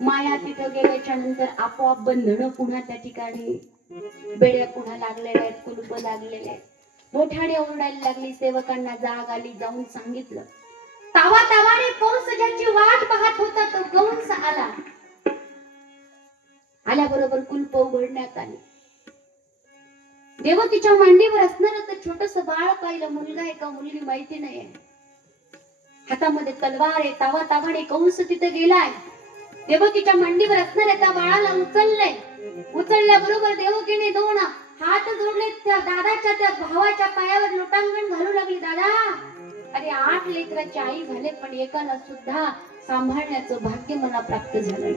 माया तिथं गेल्याच्या नंतर आपोआप बंधनं पुन्हा त्या ठिकाणी, बेड्या पुन्हा लागलेल्या आहेत, कुलूप लागलेले आहेत. मोठ्याने ओरडायला लागली. सेवकांना जाग आली, जाऊन सांगितलं. तावातावाने कंस ज्याची वाट पाहत होता तो कंस आला. आल्याबरोबर कुलप उघडण्यात आले. देवकीच्या मांडीवर असणारं तर छोटस बाळ पाहिलं. मुलगा आहे का मुलगी माहिती नाहीये. हातामध्ये तलवार आहे. तावातावाने कंस तिथे गेलाय. देवकीच्या मांडीवर असणाऱ्या त्या बाळाला उचललंय. उचलल्याबरोबर देवकीने 2 हात जोडले. त्या दादाच्या त्या भावाच्या पायावर लोटांगण घालू लागली. दादा, अरे 8 लेकराची आई झाले पण एकाला सुद्धा सांभाळण्याचं भाग्य मला प्राप्त झालं नाही.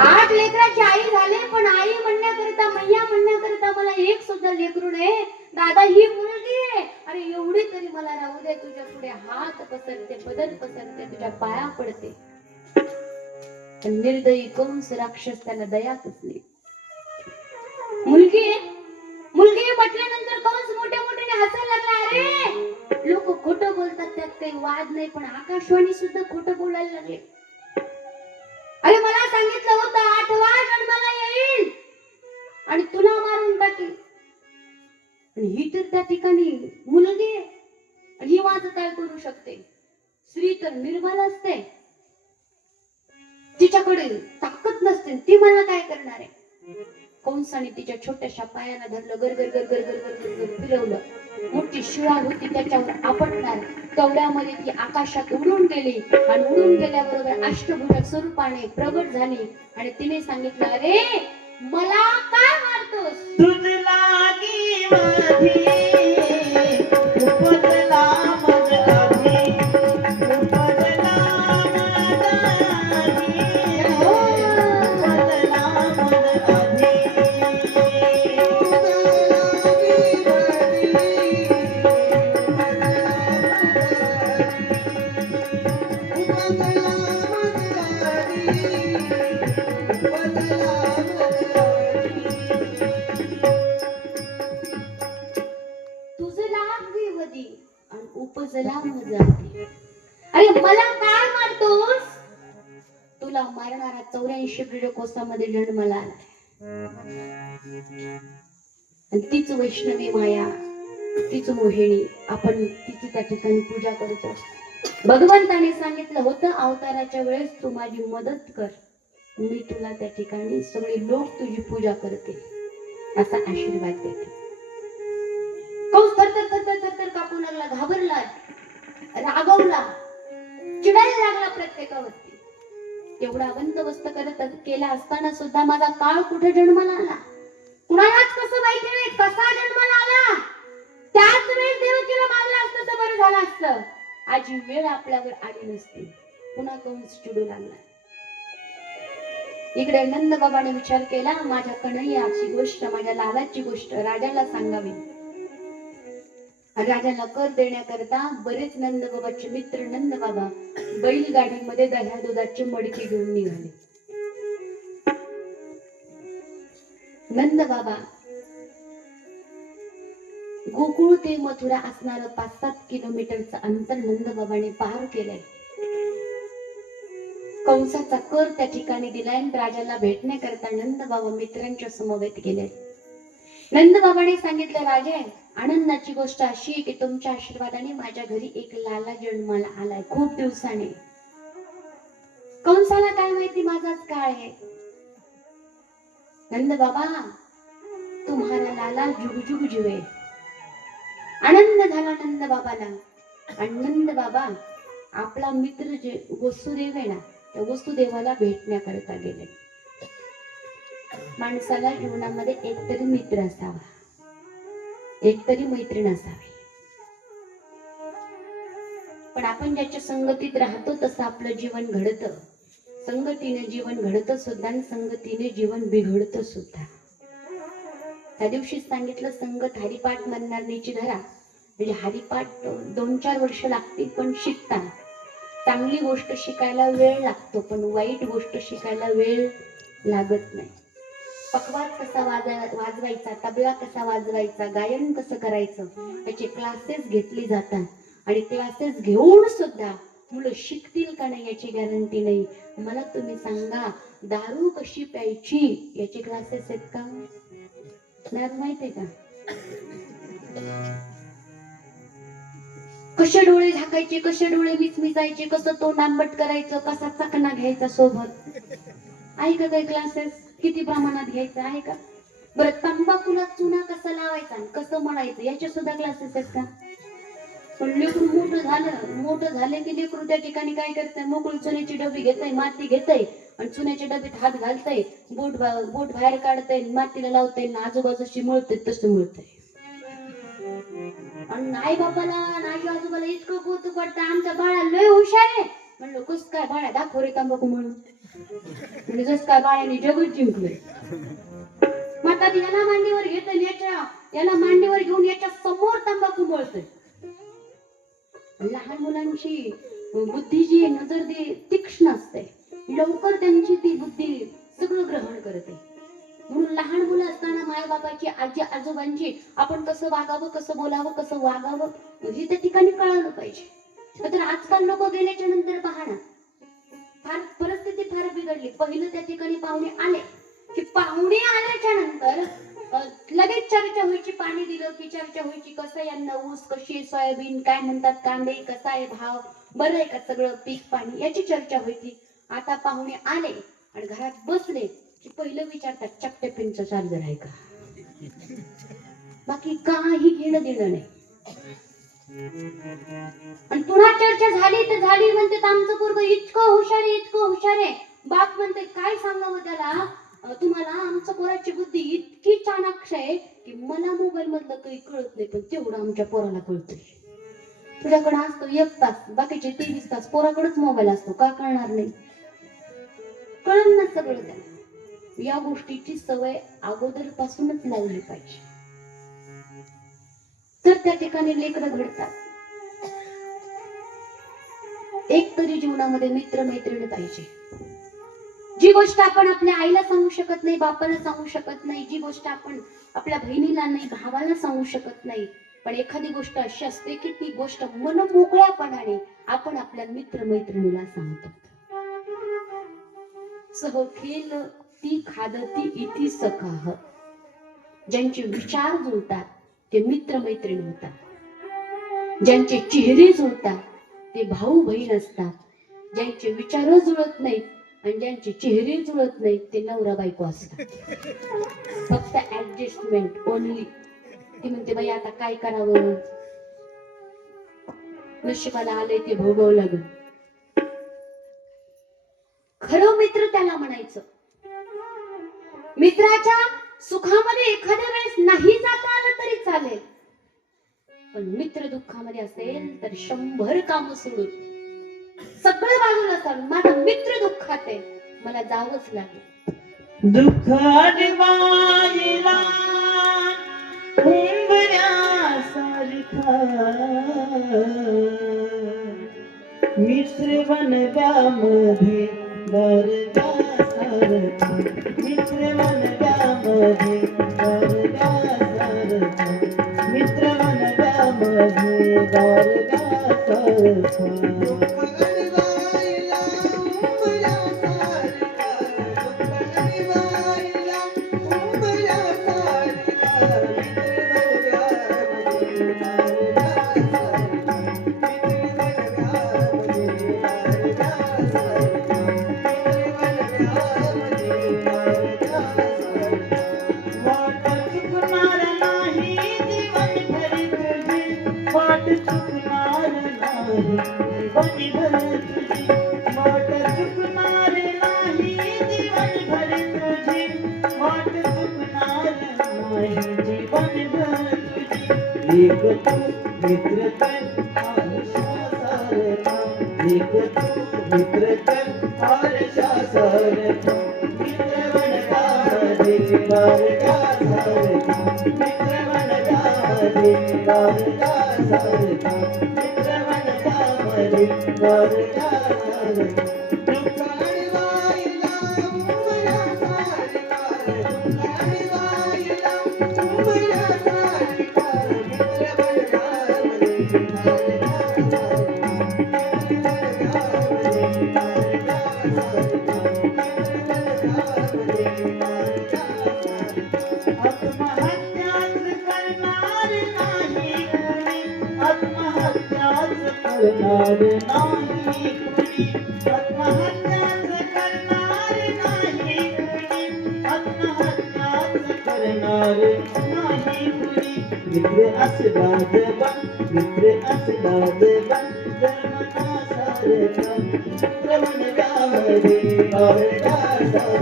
8 लेकराची आई झाले पण आई म्हणण्याकरिता, मैया म्हणण्याकरिता मला एक सुद्धा लेकरू नाही. दादा ही मुलगी आहे. अरे एवढी तरी मला राहू दे. तुझ्या पुढे हात पसरते, बदन पसरते, तुझ्या पाया पडते. निर्दयी कंस राक्षस त्याला दयाच असली. मुलगी म्हटल्यानंतर कंस मोठ्या मोठ्याने हसायला लागला. अरे लोक खोटं बोलतात, त्यात काही वाद नाही, पण आकाशवाणी सुद्धा खोटं बोलायला लागले. अरे मला सांगितलं होतं 8वा जन्माला येईल आणि तुला मारून टाकेल. आणि ही तर त्या ठिकाणी मुलगी आहे आणि ही माझं काय करू शकते. स्त्री तर निर्बल असते, तिच्याकडे ताकद नसते, ती मला काय करणार आहे. कंसाने तिच्या छोट्याशा पायाला धरलं, गरगर गरगर गरगर गरगर फिरवलं. मोठी शिळा होती त्याच्यावर आपटणार. तेवढ्यामध्ये ती आकाशात उडून गेली आणि उडून गेल्याबरोबर अष्टभुजक स्वरूपाने प्रगट झाली आणि तिने सांगितलं, अरे मला काय मारतोस? तुझ लागी माझी उपजला मज आधी उपजला मज आधी उपजला मज आधी तुझं लाग विवदी आणि उपजला मजाती. अरे मला काय मारतोस? तुला मारणारा 84 कोसामध्ये जन्माला आलाय. आणि तीच वैष्णवी माया, तीच मोहिनी, आपण तिची त्या ठिकाणी पूजा करतो. भगवंताने सांगितलं होतं अवताराच्या वेळेस तू माझी मदत कर, मी तुला त्या ठिकाणी सगळे लोक तुझी पूजा करतील असा आशीर्वाद देते. कंस थरथर थरथर थरथर कापू लागला, घाबरला, रागवला, चिडायला लागला प्रत्येकावरती. एवढा बंदोबस्त करत केला असताना सुद्धा माझा काळ कुठे जन्माला आला? कुणालाच कसं माहिती नाही कसा जन्माला आला. त्याच वेळेस देवकीला मारलं असतं तर बरं झालं असतं. आजी वेळ आपल्यावर आली नसती. पुन्हा कंस चिडू लागला. इकडे नंद बाबाने विचार केला, माझ्या कन्हैयाची गोष्ट, माझ्या लालाची गोष्ट राजाला सांगावी. राजाला कर देण्याकरता बरेच नंद बाबाचे मित्र नंद बाबा बैलगाडीमध्ये दह्या दुधाचे मडके घेऊन निघाले. नंद बाबा गोकुळ ते मथुरा असणारं 5-7 किलोमीटरचं अंतर नंद बाबाने पार केलंय. कंसाचा कर त्या ठिकाणी दिलाय. राजाला भेटण्याकरता नंद बाबा मित्रांच्या समवेत गेले. नंद बाबाने सांगितलं, राजे आनंदाची गोष्ट अशी आहे की तुमच्या आशीर्वादाने माझ्या घरी एक लाला जन्माला आलाय खूप दिवसाने. कंसाला काय माहिती माझाच काळ आहे. नंद बाबा तुम्हारा लाला जुग जुग जिवे. आनंद झाला नंद बाबाला. आणि नंद बाबा आपला मित्र जे वसुदेव आहे ना, त्या वसुदेवाला भेटण्याकरता गेले. माणसाला जीवनामध्ये एकतरी मित्र असावा, एकतरी मैत्रीण असावी. पण आपण ज्याच्या संगतीत राहतो तसं आपलं जीवन घडतं. संगतीने जीवन घडतं सुद्धा आणि संगतीने जीवन बिघडतं सुद्धा. त्या दिवशी सांगितलं, संगत हरिपाठ म्हणणाऱ्याची धरा. म्हणजे हरिपाठ 2-4 वर्ष लागतील पण शिकता. चांगली गोष्ट शिकायला वेळ लागतो पण वाईट गोष्ट शिकायला वेळ लागत नाही. पखवाज कसा वाजवायचा, तबला कसा वाजवायचा, गायन कसं करायचं याचे क्लासेस घेतले जातात. आणि क्लासेस घेऊन सुद्धा मुलं शिकतील का नाही याची गॅरंटी नाही. मला तुम्ही सांगा, दारू कशी प्यायची याचे क्लासेस आहेत का? दारू माहितीये का? कसे डोळे झाकायचे, कसे डोळे मिचमिचायचे, कसं तोंड आंबट करायचं, कसा चकना घ्यायचा सोबत, आहे का काही क्लासेस? किती प्रमाणात घ्यायचं आहे का? बरं, तंबाखूला चुना कसा लावायचा, कसं म्हणायचं याचे सुद्धा क्लासेस आहेत का? पण लेकरू मोठं झालं की लेकरू त्या ठिकाणी काय करतंय, मोकळी चुन्याची डबी घेतय, माती घेतय आणि चुन्याच्या डबीत हात घालतय, बोट बाहेर काढतय, मातीला लावतय, आजूबाजूशी मळतय, तसं मळतय. आणि आई बापाला आई आजोबाला इतकं कौतुक वाटतं, आमच्या बाळा लय हुशार आहे. म्हणलं कस काय बाळा, दाखव रे तंबाखू म्हणून. म्हणजे जस काय बाळाने जगच जिंकलंय. माता याला मांडीवर घेतोय, याला मांडीवर घेऊन याच्या समोर तंबाखू मळतोय. लहान मुलांची बुद्धी जी नजर तीक्ष्ण असते, लवकर त्यांची ती बुद्धी सगळं ग्रहण करते. म्हणून लहान मुलं असताना मायबापाची, आजी आजोबांची आपण कसं वागावं, कसं बोलावं, कसं वागावं हे त्या ठिकाणी कळालं पाहिजे. तर आजकाल लोक गेल्याच्या नंतर पहा ना, फार परिस्थिती फार बिघडली. पहिलं त्या ठिकाणी पाहुणे आले की पाहुणे आल्याच्या नंतर लगेच चर्चा व्हायची. पाणी दिलं की चर्चा व्हायची, कसं यांना ऊस, कशी सोयाबीन, काय म्हणतात कांदे, कसा आहे भाव, बरं आहे का सगळं पीक पाणी, याची चर्चा व्हायची. आता पाहुणे आले आणि घरात बसले की पहिलं विचारतात चपटे पेनचं चार्जर आहे का. बाकी काही घेणं देणं नाही. आणि पुन्हा चर्चा झाली तर झाली, म्हणते आमचं पोरग इतकं हुशार आहे, इतकं हुशार आहे. बाप म्हणते काय सांगावं त्याला, तुम्हाला आमच्या पोराची बुद्धी इतकी चाणाक्ष आहे की मला मोबाईल मधलं काही कळत नाही, पण तेवढं आमच्या पोराला कळतंय. तुझ्याकडे असतो 1 तास, बाकीचे 23 तास पोराकडेच मोबाईल असतो, का कळणार नाही? कळलं ना सगळं त्याला. या गोष्टीची सवय अगोदर पासूनच लावली पाहिजे, तर त्या ठिकाणी लेकरं घडतात. एक तरी जीवनामध्ये मित्र मैत्रिणी पाहिजे. जी गोष्ट आपण आपल्या आईला सांगू शकत नाही, बापाला सांगू शकत नाही, जी गोष्ट आपण आपल्या बहिणीला नाही, भावाला सांगू शकत नाही, पण एखादी गोष्ट अशी असते की ती गोष्ट मनमोकळ्यापणाने आपण आपल्या मित्र मैत्रिणीला सांगतो. सहखेल ती खादती इति सखाह. ज्यांचे विचार जुळतात ते मित्र मैत्रीण होतात, ज्यांचे चेहरे जुळतात ते भाऊ बहीण असतात, ज्यांचे विचार जुळत नाहीत आणि ज्यांचे चेहरे जुळत नाहीत ते नवरा बायको असतात. फक्त ऍडजस्टमेंट ओनली. ती म्हणते बाई आता काय करावं, नशिबाला आले ते भोगावं लागेल. खरं मित्र त्याला म्हणायचं. मित्राच्या सुखामध्ये एखाद्या वेळेस नाही जाता आलं तरी चालेल, पण मित्र दुःखामध्ये असेल तर 100 काम सोडून सगळं बाजूला सोडून माझा मित्र दुःखात आहे, मला जावंच लागेल. दुःख अडवायला उंबऱ्यासारखा मित्र बनव्यामध्ये गरब्यासारखा, मित्र बनव्यामध्ये गरब्यासारखा, मित्र बनव्यामध्ये गरब्यासारखा. एक तू मित्र कर आरशासारखा, एक तू मित्र कर आरशासारखा, मित्र बनव्यामध्ये गरब्यासारखा, मित्र बनव्यामध्ये गरब्यासारखा, मित्र बनव्यामध्ये गरब्यासारखा. दुःख अडवायला उंबऱ्यासारखा, दुःख अडवायला उंबऱ्यासारखा, करणार नाही कुणी, आत्महत्याच करणार नाही कुणी, आत्महत्याच करणार नाही कुणी. मित्र असलाद बन, मित्र असलाद बन, जन्मनासारखा, मित्र बनव्यामध्ये गरब्यासारखा,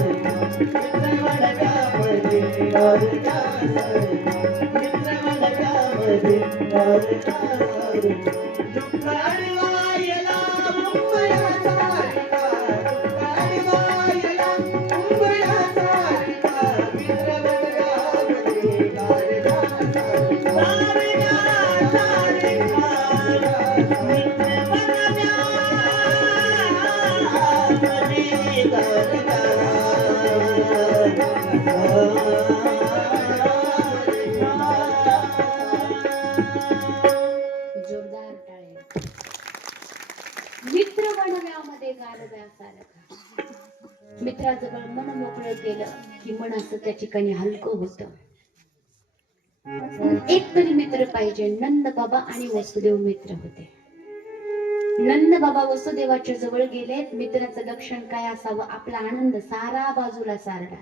मित्र बनव्यामध्ये गरब्यासारखा, मित्र बनव्यामध्ये गरब्यासारखा. दुःख अडवायला उंबऱ्यासारखा, दुःख अडवायला उंबऱ्यासारखा, मित्र बनव्यामध्ये गरब्यासारखा, मित्र बनव्यामध्ये जोरदार टाळ्या. मित्र बनव्यामध्ये गरब्यासारखा. मित्राजवळ मन मोकळं केलं की मन असं त्या ठिकाणी हलकं होतं. एक तरी मित्र पाहिजे. नंद बाबा आणि वसुदेव मित्र होते. नंद बाबा वसुदेवाच्या जवळ गेले. मित्राचं लक्षण काय असावं? आपला आनंद सारा बाजूला सारला.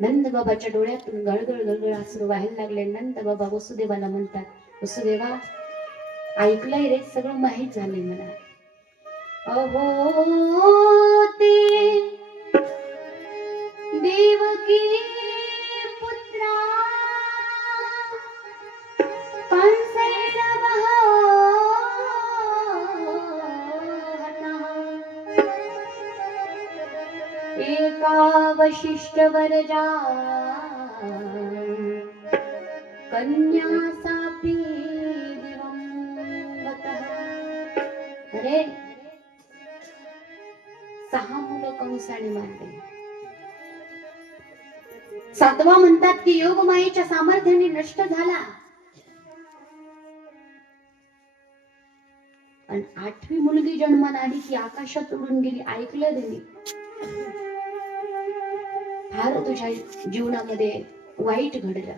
नंद बाबाच्या डोळ्यातून गळगळ गळगळ अश्रू व्हायला लागले. नंद बाबा वसुदेवाला म्हणतात, वसुदेवा ऐकलंय रे, सगळं माहीत झालंय मला. अहो ते देवकी पुत्रा कंसेन वहता एका वशिष्ठ वरजा कन्या सापी दिवंगतः. अरे 6 मुलं कंसाने मारले. 7वा म्हणतात की योगमायेच्या सामर्थ्याने नष्ट झाला. आणि 8वी मुलगी जन्माला आली की आकाशात उडून गेली. ऐकलं त्यांनी, फार तुझ्या जीवनामध्ये वाईट घडलं.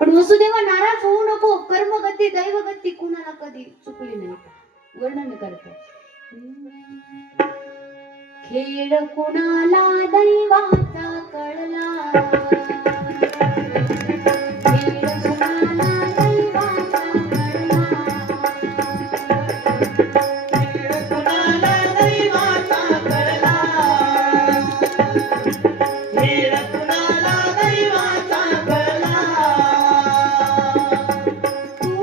पण वसुदेवा नाराज होऊ नको. कर्मगती दैवगती कुणाला कधी चुकली नाही. वर्णन करतो. खेळ कुणाला दैवाचा कळला, खेळ कुणाला दैवाचा कळला, खेळ कुणाला दैवाचा कळला, खेळ कुणाला दैवाचा कळला. खेळ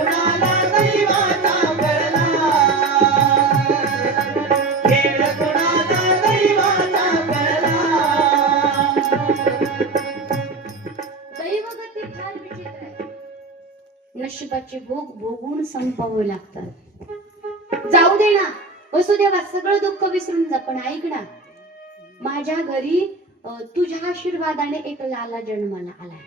कुणाला दैवाचा कळला, खेळ कुणाला दैवाचा कळला. दैवगती फार विचित्र आहे. नशिबाचे भोग भोगून संपवावे लागतात. जाऊ दे ना वसुदेवा, सगळं दुःख विसरून जा. पण ऐक ना, माझ्या घरी तुझ्या आशीर्वादाने एक लाला जन्माला आलाय.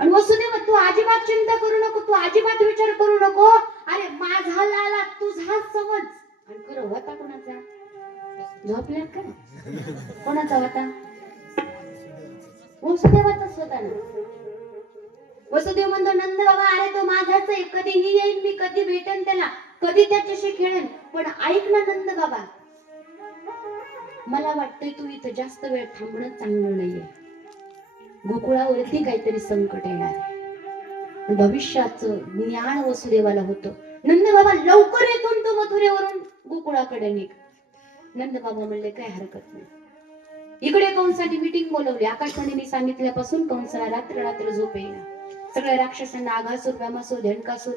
आणि वसुदेवा तू अजिबात चिंता करू नको, तू अजिबात विचार करू नको. अरे माझा लाला तुझा समज. आणि खरं होता कोणाचा? झोपल्या का? कोणाचा होता? वसुदेवाचाच होता ना. वसुदेव म्हणतो नंद बाबा, अरे तो माझाच आहे. कधीही येईन मी, कधी भेटेन त्याला, कधी त्याच्याशी खेळेन. पण ऐक ना नंद बाबा, मला वाटतंय तू इथं जास्त वेळ थांबणं चांगलं नाहीये. गोकुळावरती काहीतरी संकट येणार आहे. भविष्याचं ज्ञान वसुदेवाला होतं. नंद बाबा लवकर येतून तू मथुरेवरून गोकुळाकडे निघ. नंद बाबा म्हणले काय हरकत नाही. इकडे कंसाने मीटिंग बोलवली. आकाशवाणीने सांगितल्यापासून कंसाला रात्र रात्र झोप येईना. सगळ्या राक्षसांना, आघासूर, रामासूर, धनकासूर,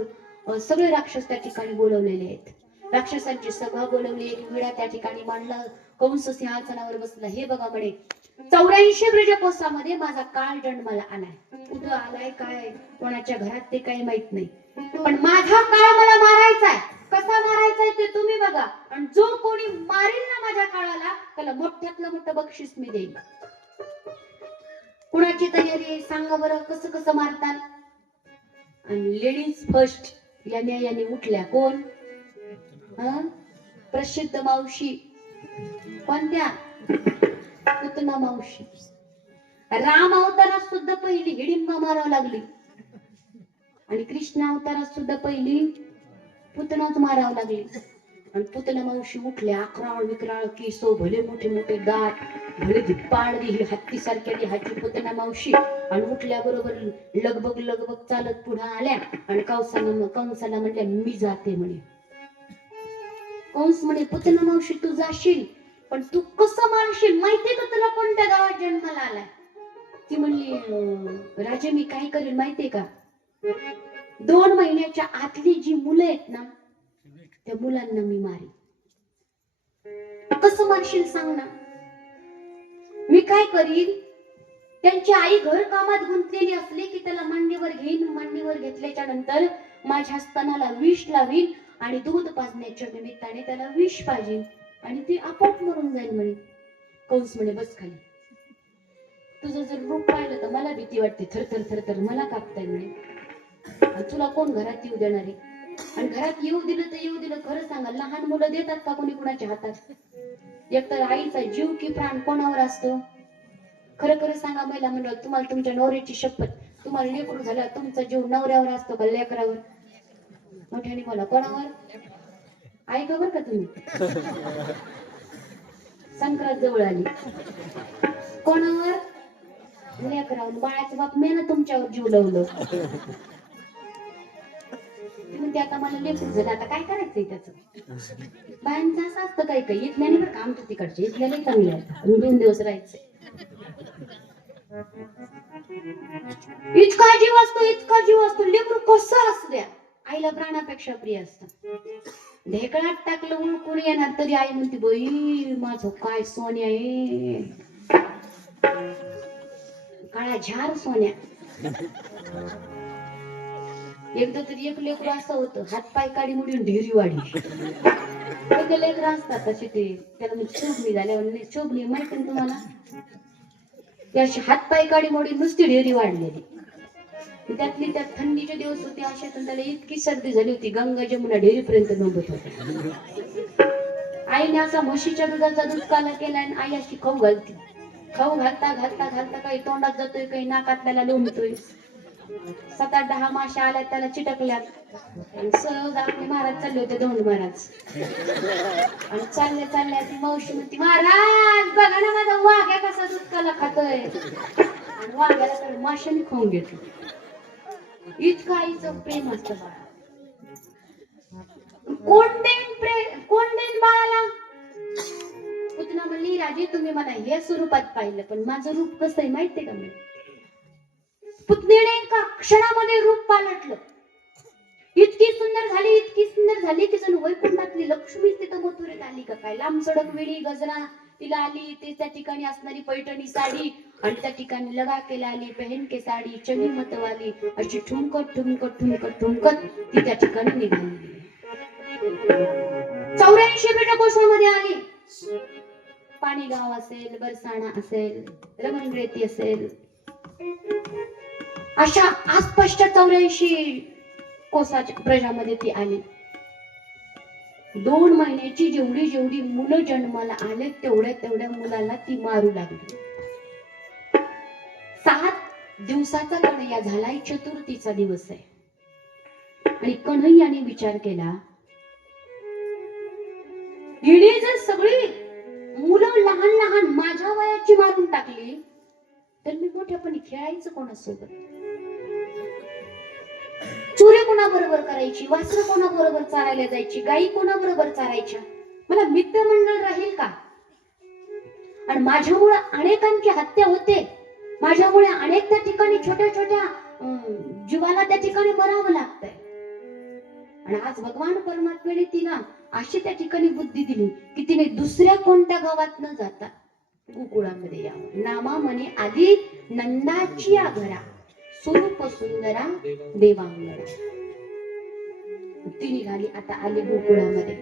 सगळे राक्षस त्या ठिकाणी बोलवलेले आहेत. राक्षसांची सभा बोलवली. एक विडा त्या ठिकाणी मांडला. कंस सिंहासनावर बसला. हे बघा म्हणे, 84 ब्रजकोसामध्ये माझा काळ जन्माला आलाय. कुठं आलाय, काय कोणाच्या घरात ते काही माहित नाही. पण माझा काळ मला मारायचा आहे. कसा मारायचा ते तुम्ही बघा. आणि जो कोणी मारेल ना माझ्या काळाला, त्याला मोठ्यातलं मोठं बक्षीस मी देईन. कुणाची तयारी सांगा बरं, कसं कसं मारतात? आणि लेडीज फर्स्ट या न्यायाने उठल्या. कोण? प्रसिद्ध मावशी. कोणत्या? पुतना मावशी. राम अवतारात सुद्धा पहिली हिडिंबा मारावं लागली. आणि कृष्ण अवतारात सुद्धा पहिली पुतनाच मारावं लागली. आणि पुतना मावशी उठल्या. अकराळ विक्राळ केसो, भले मोठे मोठे दात, भले धिप्पाड ही हत्ती सारख्या हाती पुतना मावशी. आणि उठल्या बरोबर लगबग लगबग चालत पुढे आल्या. आणि कंसाला म्हणल्या मी जाते म्हणे. कंस म्हणे पुतना मावशी तू जाशील, पण तू कसं मारशील? माहितीये का तुला कोणत्या गावात जन्माला आलाय? ती म्हणली राजे मी काय करेल माहितीये का? 2 महिन्याच्या आतली जी मुलं आहेत ना, त्या मुलांना मी मारेन. कसं मारशील सांग ना. मी काय करीन, त्यांची आई घर कामात गुंतलेली असली की त्याला मांडीवर घेईन. मांडीवर घेतल्याच्या नंतर माझ्या स्तनाला विष लावीन आणि दूध पाजण्याच्या निमित्ताने त्याला विष पाजीन आणि ती आपोआप मरून जाईल म्हणे. कंस म्हणे बस खाली. तुझं जर रूप पाहिलं तर मला भीती वाटते. थरथर थरथर मला कापताय म्हणे. तुला कोण घरात येऊ देणार आहे? आणि घरात येऊ दिलं तर येऊ दिलं, खरं सांगा लहान मुलं देतात का कोणी कुणाच्या हातात? एकतर आईचा जीव की प्राण कोणावर असतो? खरं खरं सांगा महिला मंडळ, तुम्हाला तुमच्या नवऱ्याची शपथ, तुम्हाला लेकरू झाला, तुमचा जीव नवऱ्यावर असतो का लेकरावर? मोठ्याने बोला, कोणावर? ऐका बर का तुम्ही, संक्रांत जवळ आली. कोणावर? लेकरावर. बाळाचं बाप मेनं तुमच्यावर जीव लावलं. म्हणते आता मला लेकरू झालं, आता काय करायचंय त्याचं? बायांचं असं असतं काही काही, इथल्याने बरं का, आमचं तिकडचे इथल्याने चांगले आहे, 2 दिवस राहायचे. इतका जीव असतो, इतका जीव असतो, लेकरू कसं असू द्या, आईला प्राणापेक्षा प्रिय असतं. ढेकळात टाकलं उळकून येणार तरी आई म्हणते, बाई माझं काय सोन्या आहे, काळा झार सोन्या. एकदा तरी एक लेकरू असं होतं, हातपाय काढी म्हणून ढेरी वाढली. ते लेकर असतात तसे, ते त्याला म्हणजे शोभणी झाल्यावर, शोभणी माहिती ना तुम्हाला, ते अशी हातपाय काढी मोडी नुसती ढेरी वाढलेली. त्यातली त्यात थंडीचे दिवस होते अशा, त्याला इतकी सर्दी झाली होती, गंगा जमुना ढेरीपर्यंत नव्हत होते. आईने असा म्हशीच्या दुधाचा दूध काला केला आणि आई अशी खाऊ घालती. खाऊ घालता घालता घालता काही तोंडात जातोय, काही नाकातल्याला लोंबतोय. 7-8-10 माश्या आल्या, त्याला चिटकल्या. सहज आपले महाराज चालले होते, दौंड महाराज. आणि चालल्या चालल्या ती मावशी म्हणती, महाराज बघा ना माझा वाघ्या कसा दूध काला खातोय. आणि वाघ्याला तर माशाने खाऊन घेतलं. इतकं आईचं प्रेम असतं बाळा. कोण देईन बाळाला? पुतना म्हणली, राजे तुम्ही मला हे स्वरूपात पाहिलं, पण माझं रूप कसं आहे माहितीये का? मला पुतणीने एका क्षणामध्ये रूप पालटलं. इतकी सुंदर झाली की जणू वैकुंठातली लक्ष्मी तिथं मथुरेत आली का काय. लांब सडक वेळी गजरा तिला आली, ते त्या ठिकाणी असणारी पैठणी साडी, आणि त्या ठिकाणी लगा केला आली पहन के साडी, चली मतवाली, अशी ठुमकत ठुमकत ठुमकत ठुमकत ती त्या ठिकाणी निघाली. 84 पीठकोशामध्ये आली. पाणीगाव असेल, बरसाणा असेल, रमणरेती असेल, अशा आसपासच्या 84 कोसाच्या प्रजामध्ये ती आली. 2 महिन्याची जेवढी मुलं जन्माला आले, तेवढ्या मुलाला ती मारू लागली. 7 दिवसाचा कन्हैया झालाय, चतुर्थीचा दिवस आहे. आणि कन्हैयाने विचार केला, हिने जर सगळी मुलं लहान माझ्या वयाची मारून टाकली, तर मी मोठ्यापणी खेळायचं कोणासोबत? चोरी कोणाबरोबर करायची? वासरं कोणाबरोबर चारायला जायची? गायी कोणाबरोबर चारायच्या? मला मित्रमंडळ राहील का? आणि माझ्यामुळे अनेकांची हत्या होते, माझ्यामुळे अनेक त्या ठिकाणी छोट्या जीवाला त्या ठिकाणी मरावं लागतंय. आणि आज भगवान परमात्म्याने तिला अशी त्या ठिकाणी बुद्धी दिली की तिने दुसऱ्या कोणत्या गावात न जाता गोकुळामध्ये यावं. नामा म्हणे आली नंदाची घरा, स्वरूप सुंदरा देवांगणा. ती निघाली, आता आली गोकुळामध्ये.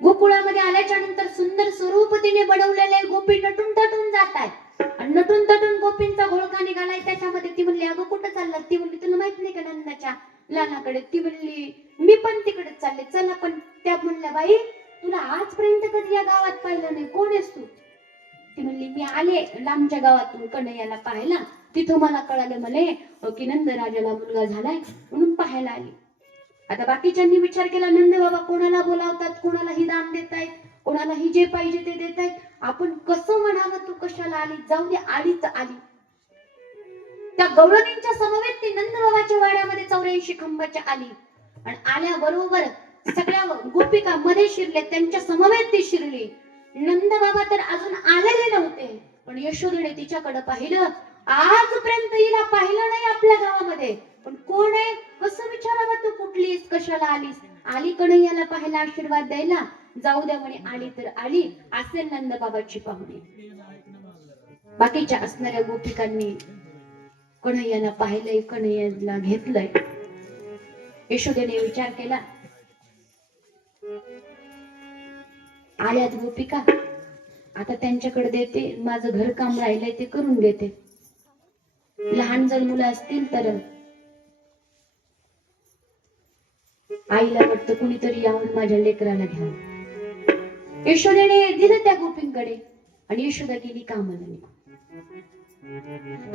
गोकुळामध्ये आल्याच्या नंतर सुंदर स्वरूप तिने बनवलेले, गोपी नटून तटून जात आहेत. आणि नटून तटून गोपींचा घोळका निघालाय. त्याच्यामध्ये ती म्हणली, अगं कुठं चालला? ती म्हणली, तुला माहित नाही का नंदाच्या लालाकडे? ती म्हणली, मी पण तिकडे चालले, चला. पण त्या म्हणल्या, बाई तुला आजपर्यंत कधी या गावात पाहिलं नाही, कोण आहेस तू? ती म्हणली, मी आले लांबच्या गावातून कन्हैयाला पाहायला, तिथं मला कळालं म्हणे की नंदराजाला मुलगा झालाय, म्हणून पाहायला आली. आता बाकीच्यांनी विचार केला, नंद बाबा कोणाला बोलावतात, कोणालाही दान देतायत, कोणालाही जे पाहिजे ते देतायत, आपण कसं म्हणावं तू कशाला आली? जाऊ दे, आलीच आली. त्या गवळणींच्या समवेत ती नंदबाबाच्या वाड्यामध्ये 84 खंबाच्या आली. आणि आल्याबरोबर सगळ्या गोपिका मध्ये शिरले, त्यांच्या समवेत ती शिरली. नंदबाबा तर अजून आलेले नव्हते, पण यशोदेने तिच्याकडे पाहिलं. आजपर्यंत हिला पाहिलं नाही आपल्या गावामध्ये, पण कोण आहे कसं विचारावं, तू कुठलीस, कशाला आलीस? आली कन्हैयाला पाहायला, आशीर्वाद द्यायला. जाऊ द्या म्हणे, आली तर आली, असेल नंदबाबाची पाहुणी. बाकीच्या असणाऱ्या गोपिकांनी कन्हैयाला पाहिलंय, कन्हैयाला घेतलंय. यशोदेने विचार केला, आल्यात गोपिका, आता त्यांच्याकडे देते, माझं घर काम राहिलंय ते करून देते. लहान जर मुलं असतील तर आईला वाटतं कुणीतरी यावून माझ्या लेकराला घ्या. यशोदेने दिलं त्या गोपींकडे आणि यशोदा गेली कामाला.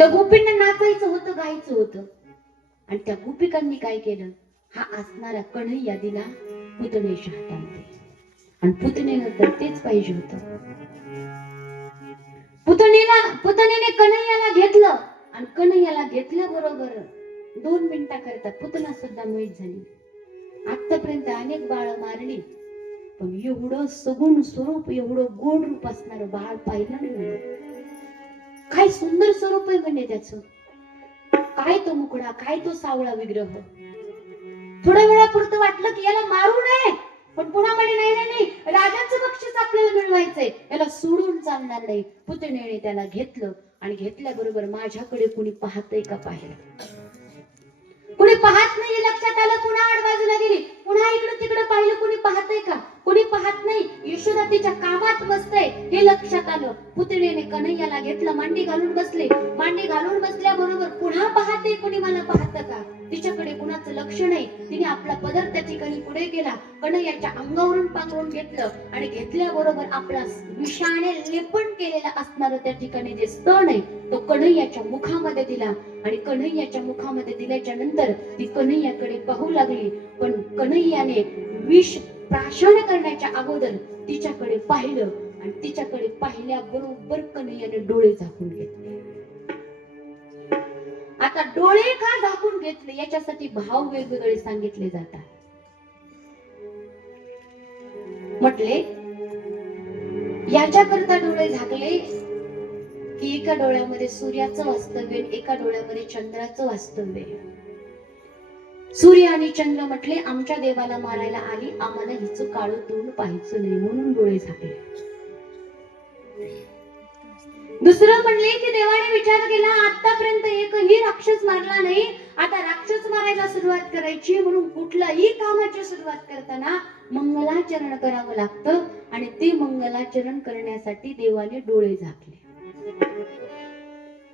त्या गोपींना नाचायचं होतं, गायचं होतं. आणि त्या गोपिकांनी काय केलं, हा असणारा कन्हैया दिला पुतणेच्या हातामध्ये. आणि पुतणेनं तर तेच पाहिजे होतं. पुतणेने कन्हैयाला घेतलं आणि कन्हैयाला घेतल्याबरोबर 2 मिनिटाकरता पुतना सुद्धा मोहित झाली. आतापर्यंत अनेक बाळ मारली, पण एवढं सगुण स्वरूप, एवढं गोड रूप असणारं बाळ पाहिलं नाही म्हणे. काय सुंदर स्वरूप आहे म्हणे त्याचं. काय तो मुकडा, काय तो सावळा विग्रह. थोड्या वेळापुरतं वाटलं की याला मारू नये, पण पुन्हा म्हणे नाही नाही नाही, राजाचं बक्षीस आपल्याला मिळवायचंय, याला सोडून चालणार नाही. पुतणेने त्याला घेतलं आणि घेतल्याबरोबर माझ्याकडे कुणी पाहतंय का पाहिलं. कुणी पाहत नाही लक्षात आलं. पुन्हा आडबाजूला गेली, पुन्हा इकडे तिकडे पाहिलं, कुणी पाहतंय का, कुणी पाहत नाही. यशोदा तिच्या कामात मस्त आहे हे लक्षात आलं. पुतणेने कन्हैयाला घेतलं, मांडी घालून बसले. मांडी घालून बसल्याबरोबर पुन्हा पाहते, कुणी मला पाहतं का. तिच्याकडे कुणाचं लक्ष नाही. तिने आपला पदर त्या ठिकाणी पुढे केला, कन्हैयाच्या अंगावरून पांघरून घेतलं आणि घेतल्याबरोबर आपला विषाने लेपन केलेला असणार त्या ठिकाणी जे स्तन आहे तो कन्हैयाच्या मुखामध्ये दिला. आणि कन्हैयाच्या मुखामध्ये दिल्याच्या नंतर ती कन्हैयाकडे पाहू लागली, पण कन्हैयाने विष प्राशन करण्याच्या अगोदर तिच्याकडे पाहिलं आणि तिच्याकडे पाहिल्याबरोबर कन्हैयाने डोळे झाकून घेतले. आता डोळे का झाकून घेतले याच्यासाठी भाव वेगवेगळे सांगितले जातात. म्हटले याच्याकरता डोळे झाकले की एका डोळ्यामध्ये सूर्याचं वास्तव्य, एका डोळ्यामध्ये चंद्राचं वास्तव्य. सूर्य आणि चंद्र म्हटले आमच्या देवाला मारायला आली, आम्हाला हिचं काळं तोंड पाहायचं नाही म्हणून डोळे झाकले. दुसरं म्हणले की देवाने विचार केला आतापर्यंत एकही राक्षस मारला नाही, आता राक्षस मारायला सुरुवात करायची, म्हणून कुठल्याही कामाची सुरुवात करताना मंगलाचरण करावं लागतं आणि ते मंगलाचरण करण्यासाठी देवाने डोळे झाकले.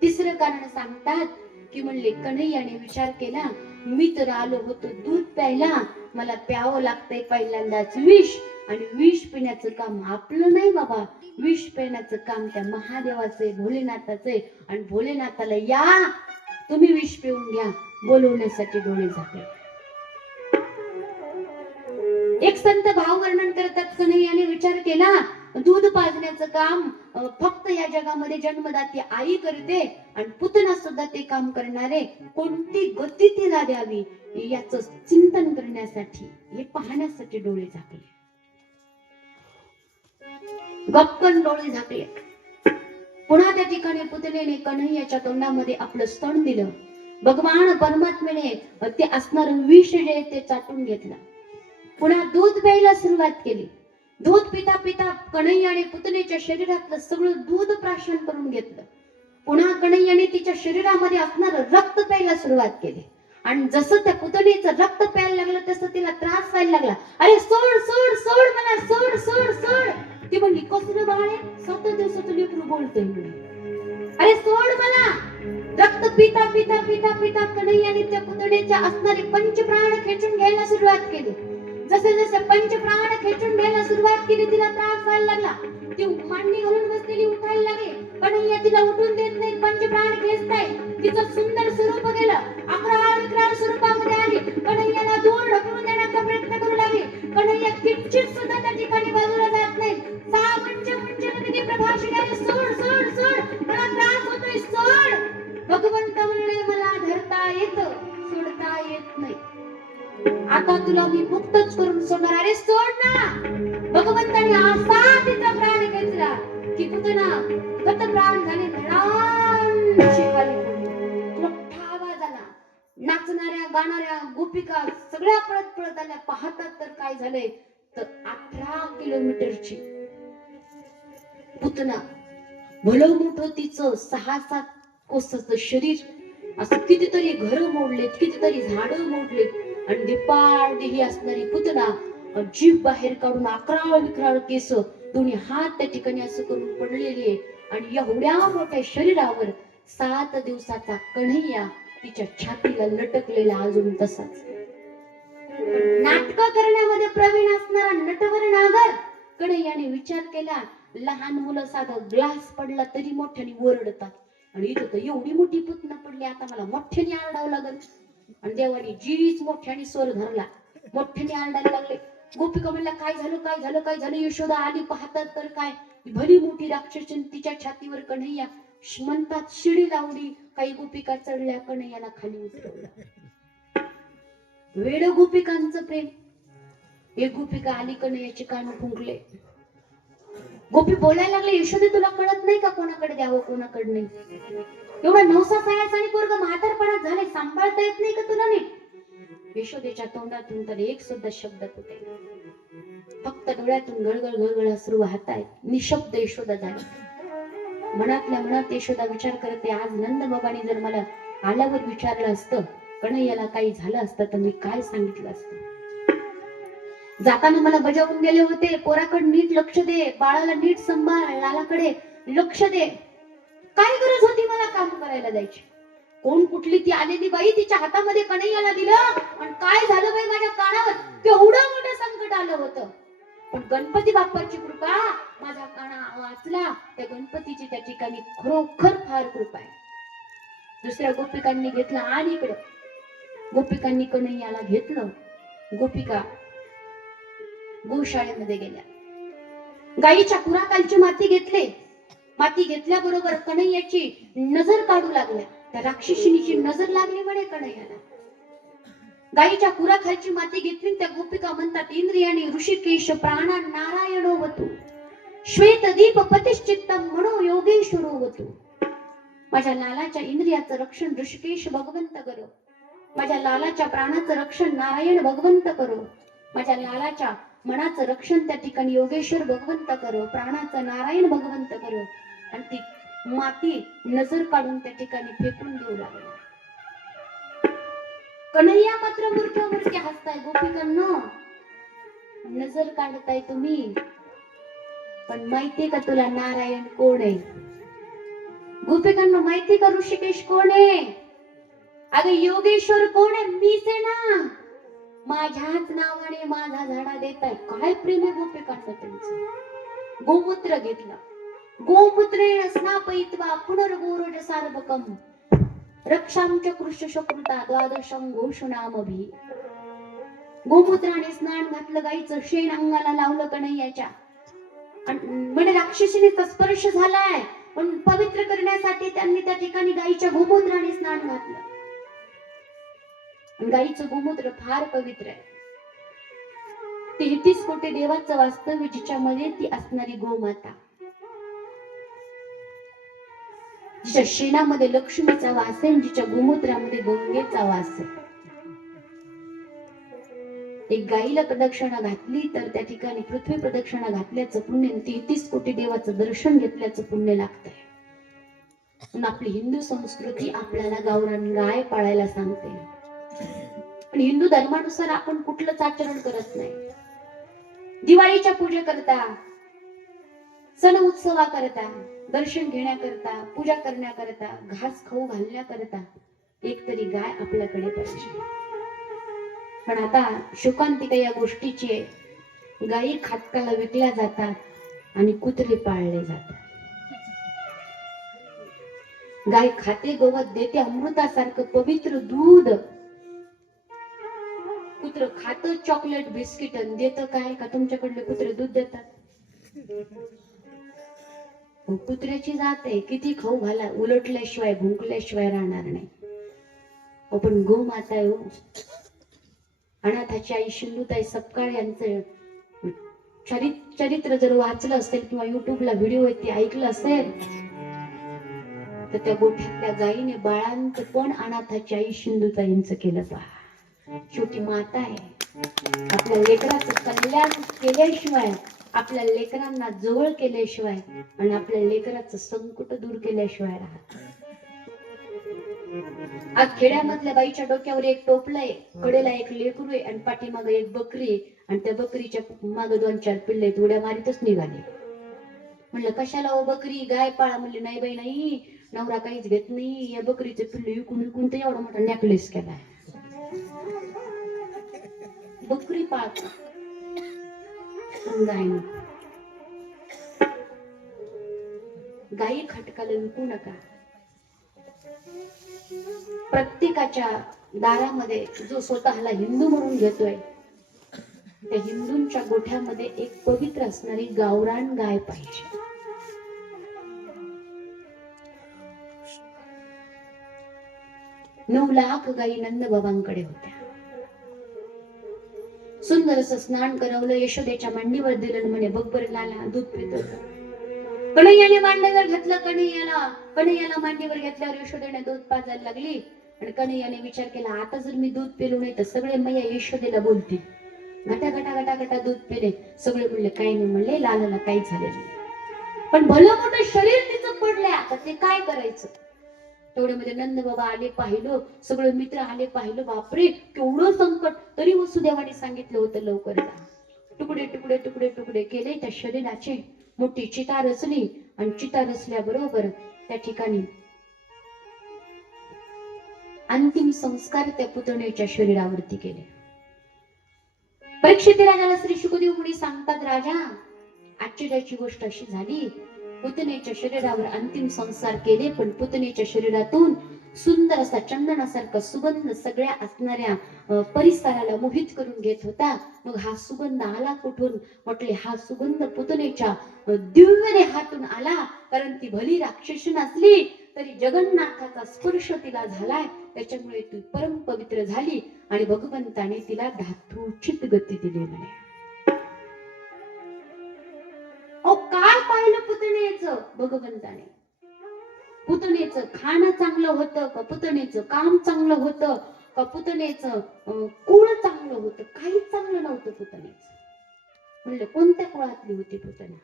तिसरं कारण सांगतात की म्हणले कन्हैयाने विचार केला मी तर आलो होतो दूध प्यायला, मला प्यावं लागतंय पहिल्यांदाच विष, आणि विष पिण्याचं काम आपलं नाही बाबा, विष पिण्याचं काम त्या महादेवाचे, भोलेनाथाचे, आणि भोलेनाथाला या तुम्ही विष पिऊन घ्या बोलवण्यासाठी डोळे झाकले. एक संत भाव वर्णन करतात, कन्हैयाने विचार केला दूध पाजण्याचं काम फक्त या जगामध्ये जन्मदाती आई करते आणि पुतना सुद्धा ते काम करणारे, कोणती गती तिला द्यावी याचं चिंतन करण्यासाठी, हे पाहण्यासाठी डोळे झाकले. गपकन डोळे झाकले. पुन्हा त्या ठिकाणी पुतणेने कन्हैयाच्या तोंडामध्ये आपलं स्तन दिलं. भगवान परमात्म्याने ते असणार विष जे ते चाटून घेतलं. पुन्हा दूध प्यायला सुरुवात केली. दूध पिता पिता कन्हैयाने पुतणेच्या शरीरातलं सगळं दूध प्राशन करून घेतलं. पुन्हा कन्हैयाने तिच्या शरीरामध्ये असणार रक्त प्यायला सुरुवात केली. आणि जसं त्या पुतणेचं रक्त प्यायला लागलं तसं तिला त्रास व्हायला लागला. अरे सोड सोड सोड मला, सोड सोड सोड. ती म्हणली कसलं बाळ आहे, 7 दिवसाचं लेकरू बोलतोय म्हणे, अरे सोड मला. रक्त पिता पिता पिता पिता कन्हैयाने त्या पुतणेच्या असणारे पंचप्राण खेचून घ्यायला सुरुवात केली. जसे जसे पंचप्राण खेचून घ्यायला सुरुवात केली तिला त्रास व्हायला लागला. ती मांडी घालून बसलेली उठायला लागली. कन्हैया तिला उठून देत नाही, पंचप्राण खेचताय. तिचं सुंदर स्वरूप गेलं, अकराळ विक्राळ स्वरूपामध्ये आली. कन्हैयाला दूर ढकलून देण्याचा प्रयत्न करू लागली. कन्हैया किंचित सुद्धा त्या ठिकाणी बाजूला जात नाही. 6 पंचमुंचनदिनी प्रभाषिणी, सोड सोड सोड, मला त्रास होतोय, सोड. भगवंत म्हणले मला धरता येतं, सोडता येत नाही. आता तुला मी मुक्तच करून सोडणार. अरे सोड ना. भगवंताने असा तिचा प्राण घेतला की पुतना गत प्राण झाले, धडांशी खाली पडली. मोठा आवाज आला. नाचणाऱ्या गाणाऱ्या गोपिका सगळ्या पळत पळत आल्या. पाहतात तर काय झालंय, तर 18 किलोमीटरची पुतना, भलं मोठं तिचं 6-7 कोसाचं शरीर, असं कितीतरी घरं मोडलेत, कितीतरी झाडं मोडलेत, आणि दिपाळदेही असणारी पुतना जीभ बाहेर काढून अकराळ विक्राळ केस, दोन्ही हात त्या ठिकाणी असं करून पडलेली आहे. आणि एवढ्या मोठ्या शरीरावर 7 दिवसाचा कन्हैया तिच्या छातीला लटकलेला अजून तसाच. नाटक करण्यामध्ये प्रवीण असणारा नटवर नागर कन्हैयाने विचार केला, लहान मुलं साधा ग्लास पडला तरी मोठ्याने ओरडतात, आणि इथं तर एवढी मोठी पुतना पडली, आता मला मोठ्याने आरडावं लागल. आणि देवाने जीच मोठ्याने स्वर धरला, मोठ्याने आरडायला लागले. गोपिका म्हणला काय झालं काय झालं काय झालं. यशोदा आली पाहतात तर काय, भली मोठी राक्षसी तिच्या छातीवर कन्हैया म्हणतात शिडी लावली. काही गोपिका चढल्या, कन्हैयाला खाली उतरवलं. वेड गोपिकांचं प्रेम. एक गोपिका आली, कन्हैयाचे कान फुंकले. गोपी बोलायला लागले, यशोदे तुला कळत नाही का कोणाकडे द्यावं कोणाकडे नाही. एवढा नवसा सायाचा आणि पोरग म्हातारपणात झाले, सांभाळता येत नाही का तुला नीट. यशोदेच्या तोंडातून तर एक सुद्धा शब्द कुठे, फक्त डोळ्यातून गळगळ गळगळ अश्रू वाहतायत. निशब्द यशोदा झाली. मनातल्या मनात यशोदा विचार करते, आज नंद बाबांनी जर मला आल्यावर विचारलं असतं कन्हैयाला काही झालं असतं तर मी काय सांगितलं असतं. जाताना मला बजावून गेले होते, पोराकडे नीट लक्ष दे, बाळाला नीट सांभाळ, लालाकडे लक्ष दे. काय गरज होती मला काम करायला जायची. कोण कुठली ती आलेली बाई, तिच्या हातामध्ये कन्हैयाला दिलं आणि काय झालं बाई, माझ्या कानावर केवढं मोठं संकट आलं होतं. पण गणपती बाप्पाची कृपा, माझा काना वाचला. त्या गणपतीची त्या ठिकाणी खरोखर फार कृपा आहे. दुसऱ्या गोपिकांनी घेतलं आणि इकडं गोपिकांनी कन्हैयाला घेतलं. गोपिका गोशाळेमध्ये गेल्या. गाईच्या खुराकालची माती घेतले. माती घेतल्याबरोबर कन्हैयाची नजर काढू लागल्या. त्या राक्षसीनीची नजर लागली म्हणे कन्हैयाला. गाईच्या खुराखालची माती घेतली. त्या गोपिका म्हणतात, इंद्रियाणी ऋषिकेश प्राणा नारायणोवतु श्वेतदीप पतिश्चित्तम म्हणो योगेश्वरोवतु. माझ्या लालाच्या इंद्रियाचं रक्षण ऋषिकेश भगवंत करो. माझ्या लालाच्या प्राणाचं रक्षण नारायण भगवंत करो. माझ्या लालाच्या मनाचं रक्षण त्या ठिकाणी योगेश्वर भगवंत करो, प्राणाचं नारायण भगवंत करो. आणि ती माती नजर काढून त्या ठिकाणी फेकून देऊ लागली. कन्हैया मात्र मूर्ख मूर्ख हसताय. गोपिकांनो, नजर काढताय तुम्ही, पण माहितीये का तुला नारायण कोण आहे. गोपिकांना माहिती का ऋषिकेश कोण आहे. अगं योगेश्वर कोण आहे, मीच आहे ना. माझ्याच नावाने माझा झाडा देताय. काय प्रेम आहे गोपिकांना त्यांचं. गोमूत्र घेतलं. गोमूत्रेण स्नापयित्वा पुनर्गोरोज सार्वकम रक्षांच कृष्ण शकृता द्वादशं घोषणामभि. गोमूत्राने स्नान घातलं, गाईचं शेण अंगाला लावलं कन्हैयाच्या. म्हणजे राक्षसीनेचा स्पर्श झालाय, पण पवित्र करण्यासाठी त्यांनी त्या ठिकाणी गाईच्या गोमूत्राने स्नान घातलं. गाईचं गोमूत्र फार पवित्र आहे. 33 कोटी देवाचं वास्तव्य जिच्यामध्ये ती असणारी गोमाता, जिच्या शेणामध्ये लक्ष्मीचा वास आहे, जिच्या गोमूत्रामध्ये गंगेचा वास आहे. एक गाईला प्रदक्षिणा घातली तर त्या ठिकाणी पृथ्वी प्रदक्षिणा घातल्याचं पुण्य, 33 कोटी देवाचं दर्शन घेतल्याचं पुण्य लागतंय. आपली हिंदू संस्कृती आपल्याला गावरान गाय पाळायला सांगते. पण हिंदू धर्मानुसार आपण कुठलंच आचरण करत नाही. दिवाळीच्या पूजा करता, सण उत्सवा करता, दर्शन घेण्याकरता, पूजा करण्याकरता, घास खाऊ घालण्याकरता एक तरी गाय आपल्याकडे पाहिजे. पण आता शोकांतिका या गोष्टीची आहे. गायी खाटकाला विकल्या जातात आणि कुत्रे पाळले जातात. गाय खाते, गवत देते, अमृतासारखं पवित्र दूध. कुत्र खातं चॉकलेट बिस्किट आणि देतं काय का तुमच्याकडले कुत्रे दूध देतात. कुत्र्याची जात आहे, किती खाऊ घाला, उलटल्याशिवाय भुंकल्याशिवाय राहणार नाही. पण गोमाता आहे हो. अनाथाची आई शिंदूताई सपकाळ यांचं चरित्र जर वाचलं असेल किंवा युट्यूबला व्हिडिओ आहे ते ऐकलं असेल तर त्या गोठ्यातल्या गायीने बाळांचं पण अनाथाची आई शिंदूताईंचं केलं. पहा, छोटी माता आहे. आपल्या लेकराचं कल्याण केल्याशिवाय, आपल्या लेकरांना जवळ केल्याशिवाय आणि आपल्या लेकराचं संकट दूर केल्याशिवाय राहत. आज खेड्यामधल्या बाईच्या डोक्यावर एक टोपलं आहे, कडेला एक लेकरू आहे आणि पाठीमागे एक बकरी आहे आणि त्या बकरीच्या मागे 2-4 पिल्ले आहेत. उड्या मारीतच निघाले. म्हणलं कशाला ओ बकरी, गाय पाळा. म्हणले नाही बाई नाही, नवरा काहीच घेत नाही. या बकरीचे पिल्ले विकून विकून ते एवढा मोठा नेकलेस केलाय. बकरी पाळता गाय नाही. गायी खटकाला विकू नका. प्रत्येकाच्या दारामध्ये जो स्वतःला हिंदू म्हणून घेतोय त्या हिंदूंच्या गोठ्यामध्ये एक पवित्र असणारी गावरान गाय पाहिजे. 9 लाख गायी नंदबाबांकडे होत्या. सुंदर असं स्नान करवलं, यशोदेच्या मांडीवर दिलं, म्हणे बघ बरं लाला दूध पित होता. कन्हैयाने मांडीवर घातलं, कन्हैयाला मांडीवर घेतल्यावर यशोदेने दूध पाजायला लागली. आणि कन्हैयाने विचार केला, आता जर मी दूध पिलो नाही तर सगळे मैया यशोदेला बोलतील. घटा घटा घटा घटा दूध पिले. सगळे म्हणले काही नाही, म्हणले लालाला काही झाले नाही. पण भलं मोठं शरीर तिचं पडलंय, आता ते काय करायचं. तेवढ्यामध्ये नंद बाबा आले, पाहिलं, सगळे मित्र आले, पाहिलं, बापरे केवढं संकट. तरी वसुदेवाने सांगितलं होतं लवकर जा. तुकडे तुकडे तुकडे तुकडे केले त्या शरीराचे, मोठी चिता रचली. आणि चिता रचल्याबरोबर त्या ठिकाणी अंतिम संस्कार त्या पुतणेच्या शरीरावरती केले. परीक्षित राजाला श्री शुकदेव मुनी सांगतात, राजा आश्चर्याची गोष्ट अशी झाली, पुतणेच्या शरीरावर अंतिम संस्कार केले, पण पुतणेच्या शरीरातून सुंदर असा चंदनासारखा सुगंध सगळ्या असणाऱ्या परिसराला मोहित करून घेत होता. मग हा सुगंध आला कुठून. म्हटले हा सुगंध पुतणेच्या दिव्य देहातून आला, कारण ती भली राक्षसी नसली तरी जगन्नाथाचा स्पर्श तिला झालाय, त्याच्यामुळे ती परम पवित्र झाली. आणि भगवंताने तिला धातूचित गती दिली. म्हणे काय पाहिलं पुतणेचं भगवंताने. पुतणेचं खाणं चांगलं होतं का, पुतणेचं काम चांगलं होतं का, पुतणेचं कुळ चांगलं होतं, काहीच चांगलं नव्हतं पुतणेचं. म्हणलं कोणत्या कुळातली होती पुतना.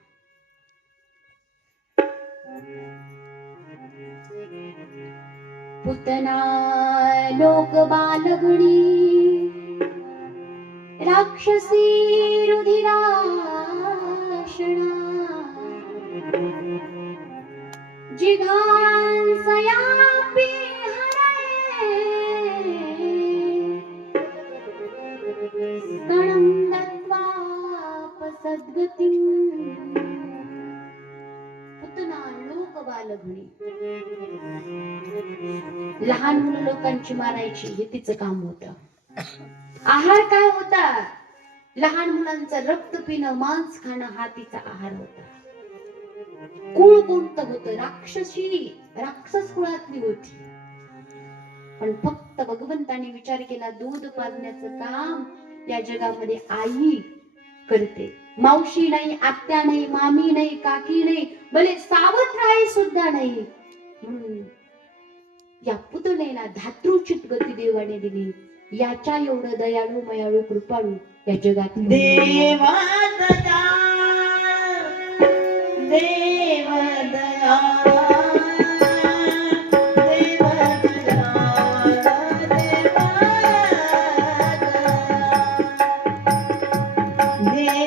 पुतना लोक बालगुणी राक्षसी रुधिराशणा जिघांसयापि हरये स्तनं दत्वापसद्गतिम्. पुतना लोक बालगुणी, लहान मुलं लोकांची मारायची हे तिचं काम होतं. आहार काय होता, लहान मुलांचं रक्त पिणं, मांस खाणं हा तिचा आहार होता. कुळ कोणतं होतं, राक्षस कुळातली होती. पण फक्त भगवंताने विचार केला, दूध पाजण्याचं काम या जगामध्ये आई करते. मावशी नाही, आत्या नाही, मामी नाही, काकी नाही, भले सावत्र आई सुद्धा नाही. म्हणून या पुतणेला धातृचित गती देवाने दिली. याच्या एवढं दयाळू मयाळू कृपाळू या जगात देवा दया, देव दया, देव दया, देव दया, देव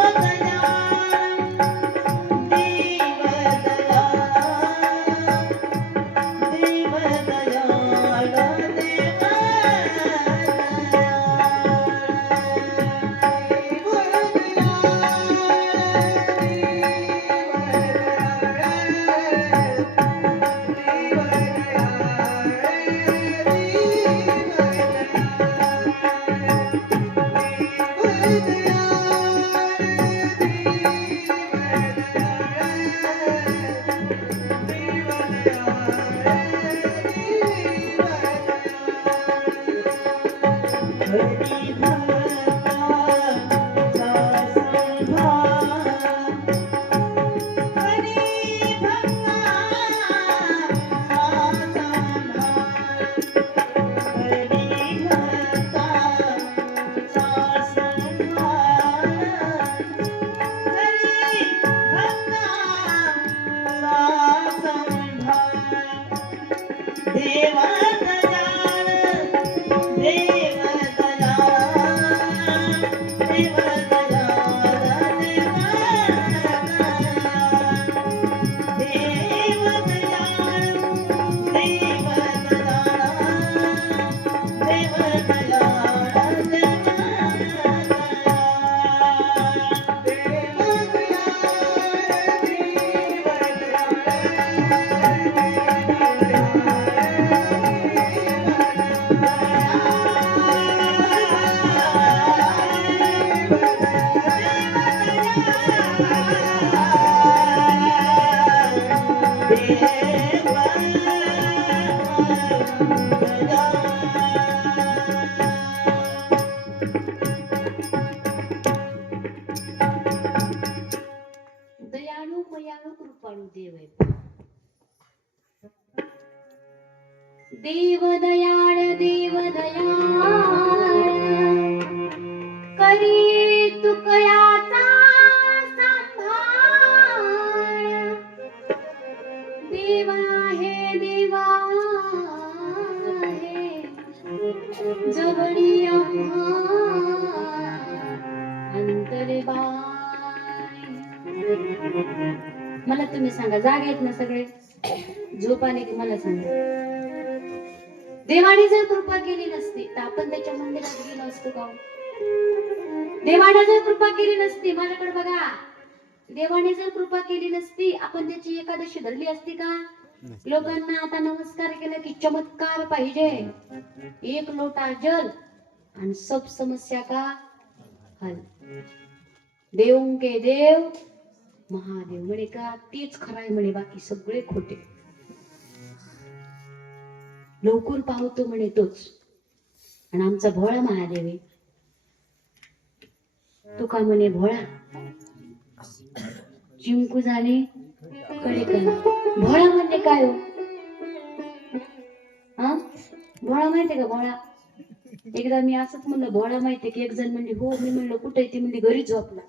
दया, देव दया, देव दयाळ करी तुकयाचा सांभाळ देवा आहे जवळी अंतरे बाय. मला तुम्ही सांगा, जाग आहेत ना सगळे? झोप आली की मला सांगा. देवाने जर कृपा केली नसती तर आपण त्याच्या मंदिरात गेलो असतो का? देवाने जर कृपा केली नसती, माझ्याकडे बघा, देवाने जर कृपा केली नसती आपण त्याची एकादशी धरली असती का? लोकांना आता नमस्कार केला की चमत्कार पाहिजे, एक लोटा जल आणि सब समस्या का हल. देव के देव महादेव म्हणे का तेच खराय म्हणे, बाकी सगळे खोटे. लवकर पावतो म्हणे तोच, आणि आमचा भोळा महादेव आहे. तुका म्हणे भोळा चिंकू झाले कडे कला. भोळा म्हणजे काय हो? हा, भोळा माहितीये का? भोळा एकदा मी असंच म्हणलं भोळा माहितीये की, एक जण म्हणली हो, मी म्हणलं कुठे? ती म्हणली घरी झोपला.